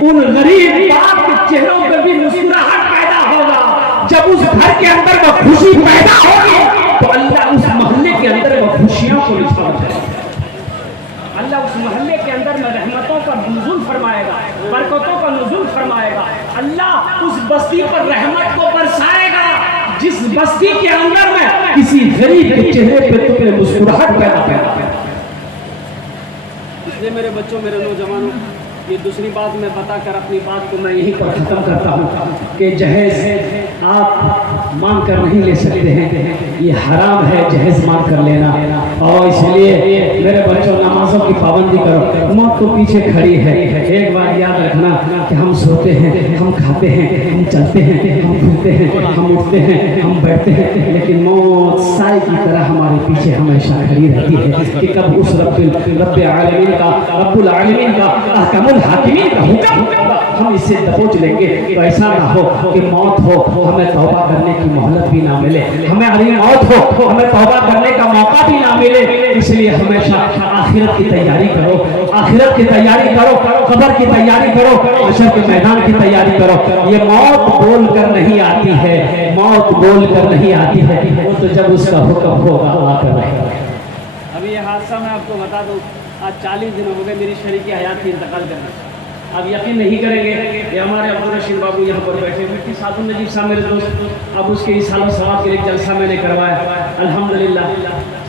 उन गरीब बाप के चेहरों पर भी मुस्कुराहट पैदा होगा। जब उस घर के अंदर वो खुशी पैदा होगी तो अल्लाह उस मोहल्ले के अंदर वो खुशियों को बिछा देगा। अल्लाह उस मोहल्ले के अंदर में रहमतों का नुज़ूल फरमाएगा, बरकतों का नुज़ूल फरमाएगा। अल्लाह उस बस्ती पर रहमत को बरसाएगा जिस बस्ती के अंदर में किसी गरीब के चेहरे पे तुम्हें मुस्कुराहट पैदा होगा। इसलिए मेरे बच्चों, मेरे नौजवानों, ये दूसरी बात मैं बताकर अपनी बात को मैं यहीं पर ख़त्म करता हूँ कि जहेज आप मांग कर नहीं ले सकते हैं, ये हराम है जहेज मांग कर लेना। और इसलिए मेरे बच्चों, नमाजों की पाबंदी करो। मौत तो पीछे खड़ी है, एक बात याद रखना कि हम सोते हैं, हम खाते हैं, हम चलते हैं, हम घूमते हैं, हम उठते हैं, हम बैठते हैं, लेकिन मौत साई की तरह हमारे पीछे हमेशा खड़ी रहती है कि कब उस रब्बुल आलमीन का अहकामुल हाकिमीन का हुक्म हम इससे दबोच लेंगे तो ऐसा ना हो कि मौत हो हमें तौबा करने की मोहलत भी ना मिले, हमें अभी मौत हो हमें तौबा करने का मौका भी ना मिले। इसलिए हमेशा आखिरत की तैयारी करो, आखिरत की तैयारी करो, कब्र की तैयारी करो, हशर के मैदान की तैयारी करो। ये मौत बोल कर नहीं आती है, मौत बोल कर नहीं आती है, वो तो जब उसका हुक्म होगा आकर रहेगा। अभी ये हादसा मैं आपको बता दूं, आज 40 दिन हो गए मेरी शरीकी हयात की इंतकाल करना। अब यकीन नहीं करेंगे, ये हमारे अब्दुल रशीद बाबू यहाँ पर बैठे, मुफ्ती सादुल नजीब साहब मेरे दोस्त, अब उसके इसालों सवाब के लिए जलसा मैंने करवाया, अल्हम्दुलिल्लाह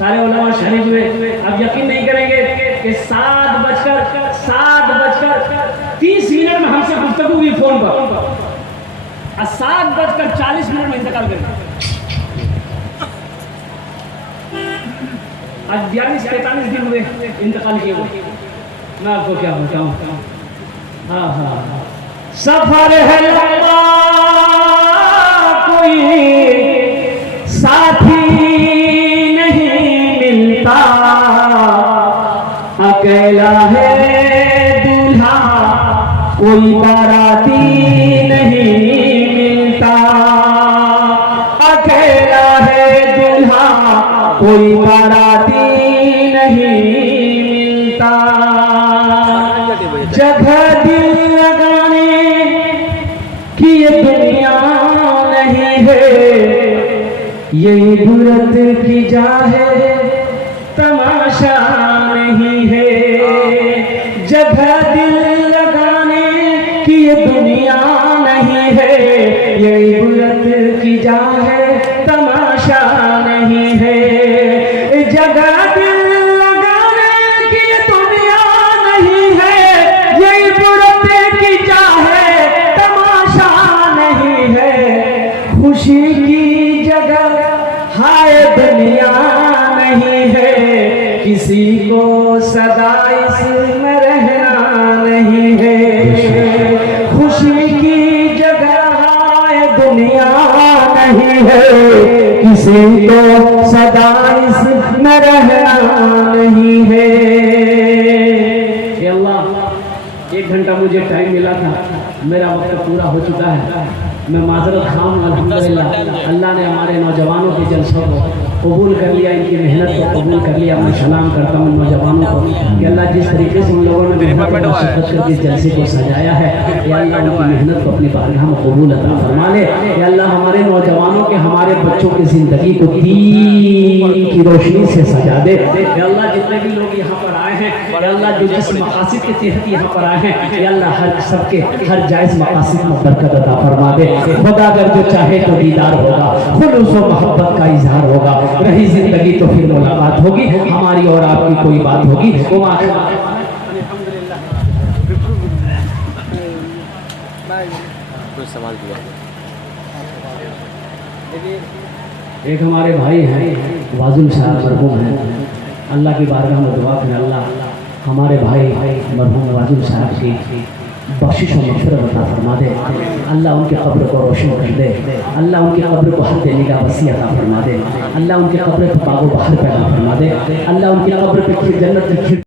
सारे उलमा शरीफ हुए। अब यकीन नहीं करेंगे कि 7:30 में हमसे गुफ्तगू हुई फोन पर, और 7:40 में इंतकाल करेंगे। आज 42-43 दिन हुए इंतकाल किए हुए। मैं आपको क्या बताऊं, हाँ, सफर है लंबा, कोई साथी नहीं मिलता, अकेला है दूल्हा, कोई बाराती नहीं मिलता, अकेला है दूल्हा, कोई बाराती नहीं मिलता। जगह दिल लगाने की ये दुनिया नहीं है, ये इबरत की जा है, तमाशा नहीं है। जगह दिल लगाने की ये दुनिया नहीं है, ये इबरत की जा है, तमाशा नहीं है। जगह खुशी की जगह हाय दुनिया नहीं है, किसी को सदा इसमें रहना नहीं है। खुशी की जगह हाय दुनिया नहीं है, किसी को सदा इसमें रहना नहीं है। ये अल्लाह, 1 घंटा मुझे टाइम मिला था, मेरा वक्त पूरा हो चुका है। मैं माजरत खाऊँ, अल्हम्दुलिल्लाह अल्लाह ने हमारे नौजवानों के जलसों को कबूल कर लिया, इनकी मेहनत को कबूल कर लिया। मैं सलाम करता हूँ नौजवानों को कि अल्लाह जिस तरीके से उन लोगों ने मेहनत करके इस जलसे को सजाया है, या अल्लाह उनकी मेहनत को अपनी बारगाह में कबूल अता फरमा ले। या अल्लाह हमारे नौजवानों के, हमारे बच्चों की ज़िंदगी को दीन की रोशनी से सजा दे। या अल्लाह जितने भी लोग यहाँ पर आए हैं, या अल्लाह जो जिस मकासद के तहत यहाँ पर आए हैं, या अल्लाह हर सबके हर जायज़ मकासद में बरकत अता फरमा दे। खुदा अगर जो चाहे तो दीदार होगा, खुलूस व मोहब्बत का इजहार होगा, रही जिंदगी तो फिर मुलाकात होगी, हमारी और आपकी कोई बात होगी। एक हमारे भाई हैं वाजुल साहब मरहूम हैं, अल्लाह की बारगाह में दुआ करें, अल्लाह हमारे भाई मरहूम वाजुल साहब की बख्शिश और मग़फ़िरत अता फरमा दे। अल्लाह उनके कब्र को रोशन कर दे, अल्लाह उनके कब्र को हद देने का वसीयत अता फरमा दे, अल्लाह उनके कब्र को बागो बहार पैदा फरमा दे, अल्लाह उनके कब्र पे जन्नत